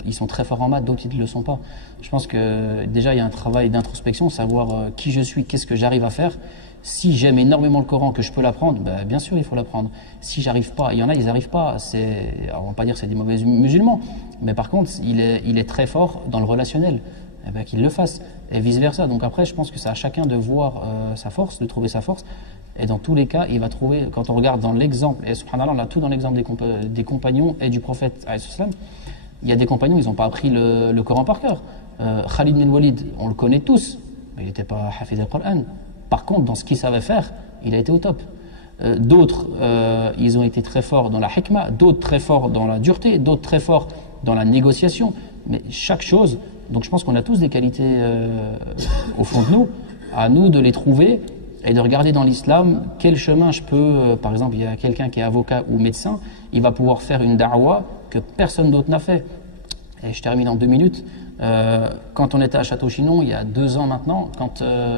ils sont très forts en maths, d'autres, ils ne le sont pas. Je pense que déjà, il y a un travail d'introspection, savoir qui je suis, qu'est-ce que j'arrive à faire. Si j'aime énormément le Coran, que je peux l'apprendre, bien sûr, il faut l'apprendre. Si j'arrive pas, il y en a, ils n'arrivent pas. Alors, on va pas dire que c'est des mauvais musulmans, mais par contre, il est très fort dans le relationnel. Qu'il le fasse, et vice-versa. Donc après, je pense que c'est à chacun de voir sa force, de trouver sa force. Et dans tous les cas, il va trouver, quand on regarde dans l'exemple, et subhanallah, on a tout dans l'exemple des compagnons et du prophète, il y a des compagnons, ils n'ont pas appris le Coran par cœur. Khalid bin Walid, on le connaît tous, mais il n'était pas hafiz al-Qur'an. Par contre, dans ce qu'il savait faire, il a été au top. D'autres, ils ont été très forts dans la hikmah, d'autres très forts dans la dureté, d'autres très forts dans la négociation. Mais chaque chose, donc je pense qu'on a tous des qualités au fond de nous, à nous de les trouver et de regarder dans l'islam quel chemin je peux, par exemple, il y a quelqu'un qui est avocat ou médecin, il va pouvoir faire une da'wa que personne d'autre n'a fait. Et je termine en 2 minutes. Quand on était à Château-Chinon, il y a 2 ans maintenant,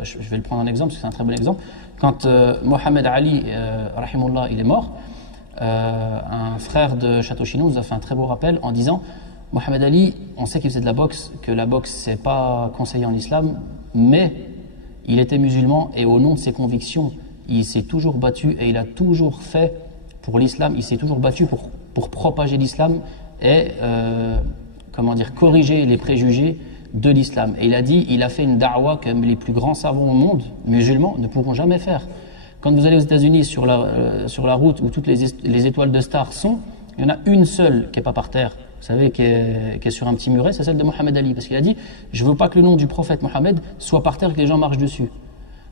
je vais le prendre un exemple parce que c'est un très bon exemple, quand Mohamed Ali, rahimullah, il est mort, un frère de Château-Chinon nous a fait un très beau rappel en disant Mohamed Ali, on sait qu'il faisait de la boxe, que la boxe c'est pas conseillé en islam, mais il était musulman et au nom de ses convictions, il s'est toujours battu et il a toujours fait pour l'islam, il s'est toujours battu pour propager l'islam et corriger les préjugés de l'islam. Et il a dit, il a fait une da'wa que les plus grands savants au monde, musulmans, ne pourront jamais faire. Quand vous allez aux États-Unis sur la route où toutes les étoiles de stars sont, il y en a une seule qui n'est pas par terre. Vous savez, qui est sur un petit muret, c'est celle de Mohamed Ali. Parce qu'il a dit, je ne veux pas que le nom du prophète Mohamed soit par terre et que les gens marchent dessus.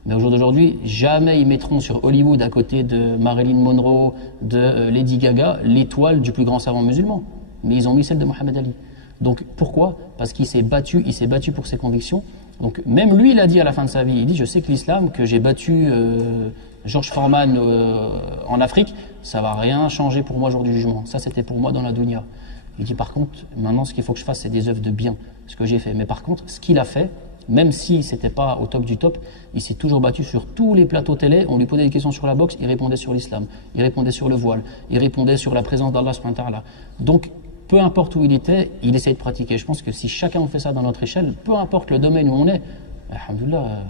Mais au jour d'aujourd'hui, jamais ils mettront sur Hollywood, à côté de Marilyn Monroe, de Lady Gaga, l'étoile du plus grand savant musulman. Mais ils ont mis celle de Mohamed Ali. Donc pourquoi ? Parce qu'il s'est battu pour ses convictions. Donc même lui, il a dit à la fin de sa vie, il dit, je sais que l'islam, que j'ai battu George Foreman en Afrique, ça va rien changer pour moi jour du jugement. Ça, c'était pour moi dans la dunya. Il dit par contre, maintenant ce qu'il faut que je fasse, c'est des œuvres de bien, ce que j'ai fait. Mais par contre, ce qu'il a fait, même si c'était pas au top du top, il s'est toujours battu sur tous les plateaux télé. On lui posait des questions sur la boxe, il répondait sur l'islam, il répondait sur le voile, il répondait sur la présence d'Allah subhanahu wa ta'ala. Donc, peu importe où il était, il essayait de pratiquer. Je pense que si chacun fait ça dans notre échelle, peu importe le domaine où on est, alhamdoulilah,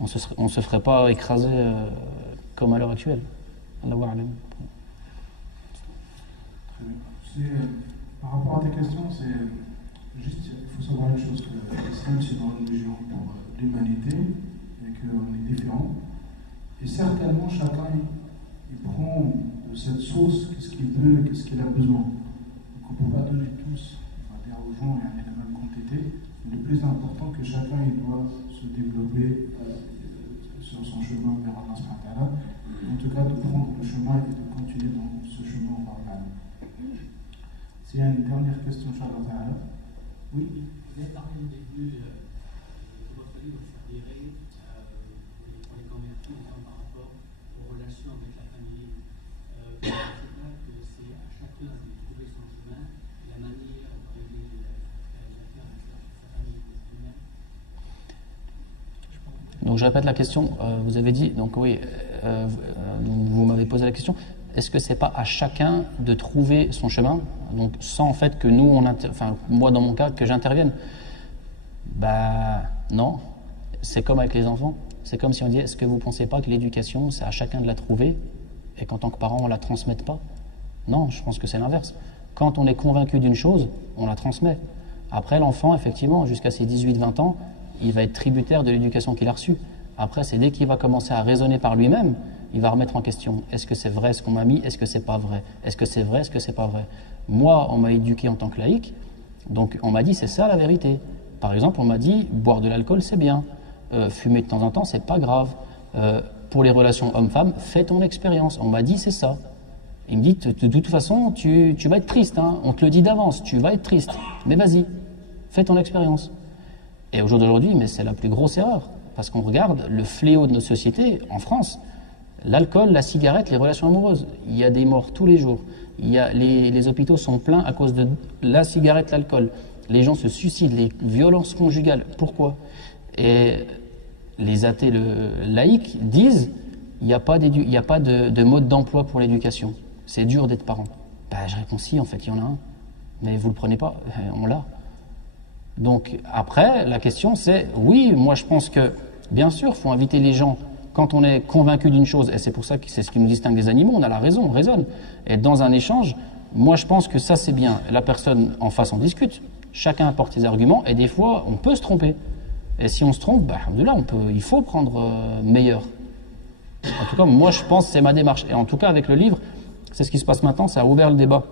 on se ferait pas écraser comme à l'heure actuelle. Allahu a'lam. Par rapport à tes questions, c'est juste, il faut savoir une chose, que l'islam c'est une religion pour l'humanité et qu'on est différents. Et certainement, chacun il prend de cette source qu'est-ce qu'il veut, qu'est-ce qu'il a besoin. Donc on ne peut pas donner tous, on va dire aux gens, il y a la même quantité. Le plus important que chacun il doit se développer sur son chemin vers Allah subhanahu wa ta'ala, en tout cas de prendre le chemin et de continuer dans ce chemin au Barman. S'il y a une dernière question, Inch'Allah. Oui. Vous avez parlé au début de votre livre, c'est-à-dire pour les convertis, par rapport aux relations avec la famille. Je ne sais pas que c'est à chacun de trouver son chemin, la manière de régler l'affaire avec sa famille elle-même. Donc je répète la question, vous avez dit, donc oui, vous m'avez posé la question, est-ce que c'est pas à chacun de trouver son chemin, donc sans en fait que nous, enfin moi dans mon cas, que j'intervienne? Bah non, c'est comme avec les enfants, c'est comme si on dit, est-ce que vous pensez pas que l'éducation, c'est à chacun de la trouver et qu'en tant que parent, on la transmette pas? Non, je pense que c'est l'inverse. Quand on est convaincu d'une chose, on la transmet. Après l'enfant, effectivement, jusqu'à ses 18-20 ans, il va être tributaire de l'éducation qu'il a reçue. Après, c'est dès qu'il va commencer à raisonner par lui-même, il va remettre en question. Est-ce que c'est vrai ce qu'on m'a mis? Est-ce que c'est pas vrai? Est-ce que c'est vrai? Est-ce que c'est pas vrai? Moi, on m'a éduqué en tant que laïc, donc on m'a dit c'est ça la vérité. Par exemple, on m'a dit boire de l'alcool c'est bien, fumer de temps en temps c'est pas grave. Pour les relations homme-femme, fais ton expérience. On m'a dit c'est ça. Il me dit de toute façon tu vas être triste, hein. On te le dit d'avance, tu vas être triste. Mais vas-y, fais ton expérience. Et au jour d'aujourd'hui, mais c'est la plus grosse erreur. Parce qu'on regarde le fléau de notre société, en France, l'alcool, la cigarette, les relations amoureuses. Il y a des morts tous les jours. Les hôpitaux sont pleins à cause de la cigarette, l'alcool. Les gens se suicident, les violences conjugales. Pourquoi? Et les athées laïcs disent il n'y a pas de mode d'emploi pour l'éducation. C'est dur d'être parent. Ben, je réponds si, en fait, il y en a un. Mais vous ne le prenez pas, on l'a. Donc après, la question c'est, oui, moi je pense que, bien sûr, il faut inviter les gens quand on est convaincu d'une chose, et c'est pour ça que c'est ce qui nous distingue des animaux, on a la raison, on raisonne. Et dans un échange, moi je pense que ça c'est bien. La personne en face en discute, chacun apporte ses arguments, et des fois on peut se tromper. Et si on se trompe, bah, il faut prendre meilleur. En tout cas, moi je pense que c'est ma démarche. Et en tout cas avec le livre, c'est ce qui se passe maintenant, ça a ouvert le débat.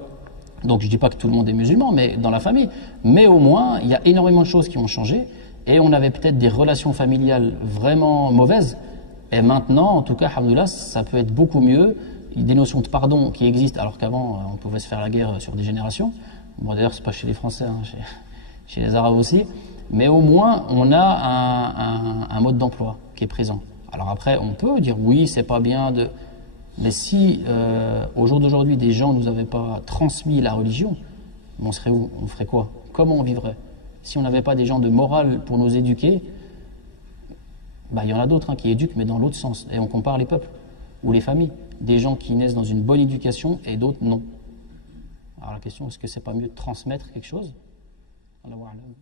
Donc je ne dis pas que tout le monde est musulman, mais dans la famille. Mais au moins, il y a énormément de choses qui ont changé. Et on avait peut-être des relations familiales vraiment mauvaises. Et maintenant, en tout cas, alhamdoulilah, ça peut être beaucoup mieux. Il y a des notions de pardon qui existent, alors qu'avant, on pouvait se faire la guerre sur des générations. Bon, d'ailleurs, c'est pas chez les Français, hein, chez les Arabes aussi. Mais au moins, on a un mode d'emploi qui est présent. Alors après, on peut dire oui, c'est pas bien de... Mais si, au jour d'aujourd'hui, des gens ne nous avaient pas transmis la religion, on serait où? On ferait quoi? Comment on vivrait? Si on n'avait pas des gens de morale pour nous éduquer, bah, il y en a d'autres qui éduquent, mais dans l'autre sens. Et on compare les peuples ou les familles. Des gens qui naissent dans une bonne éducation et d'autres non. Alors la question, est-ce que c'est pas mieux de transmettre quelque chose? Allahu a'lam.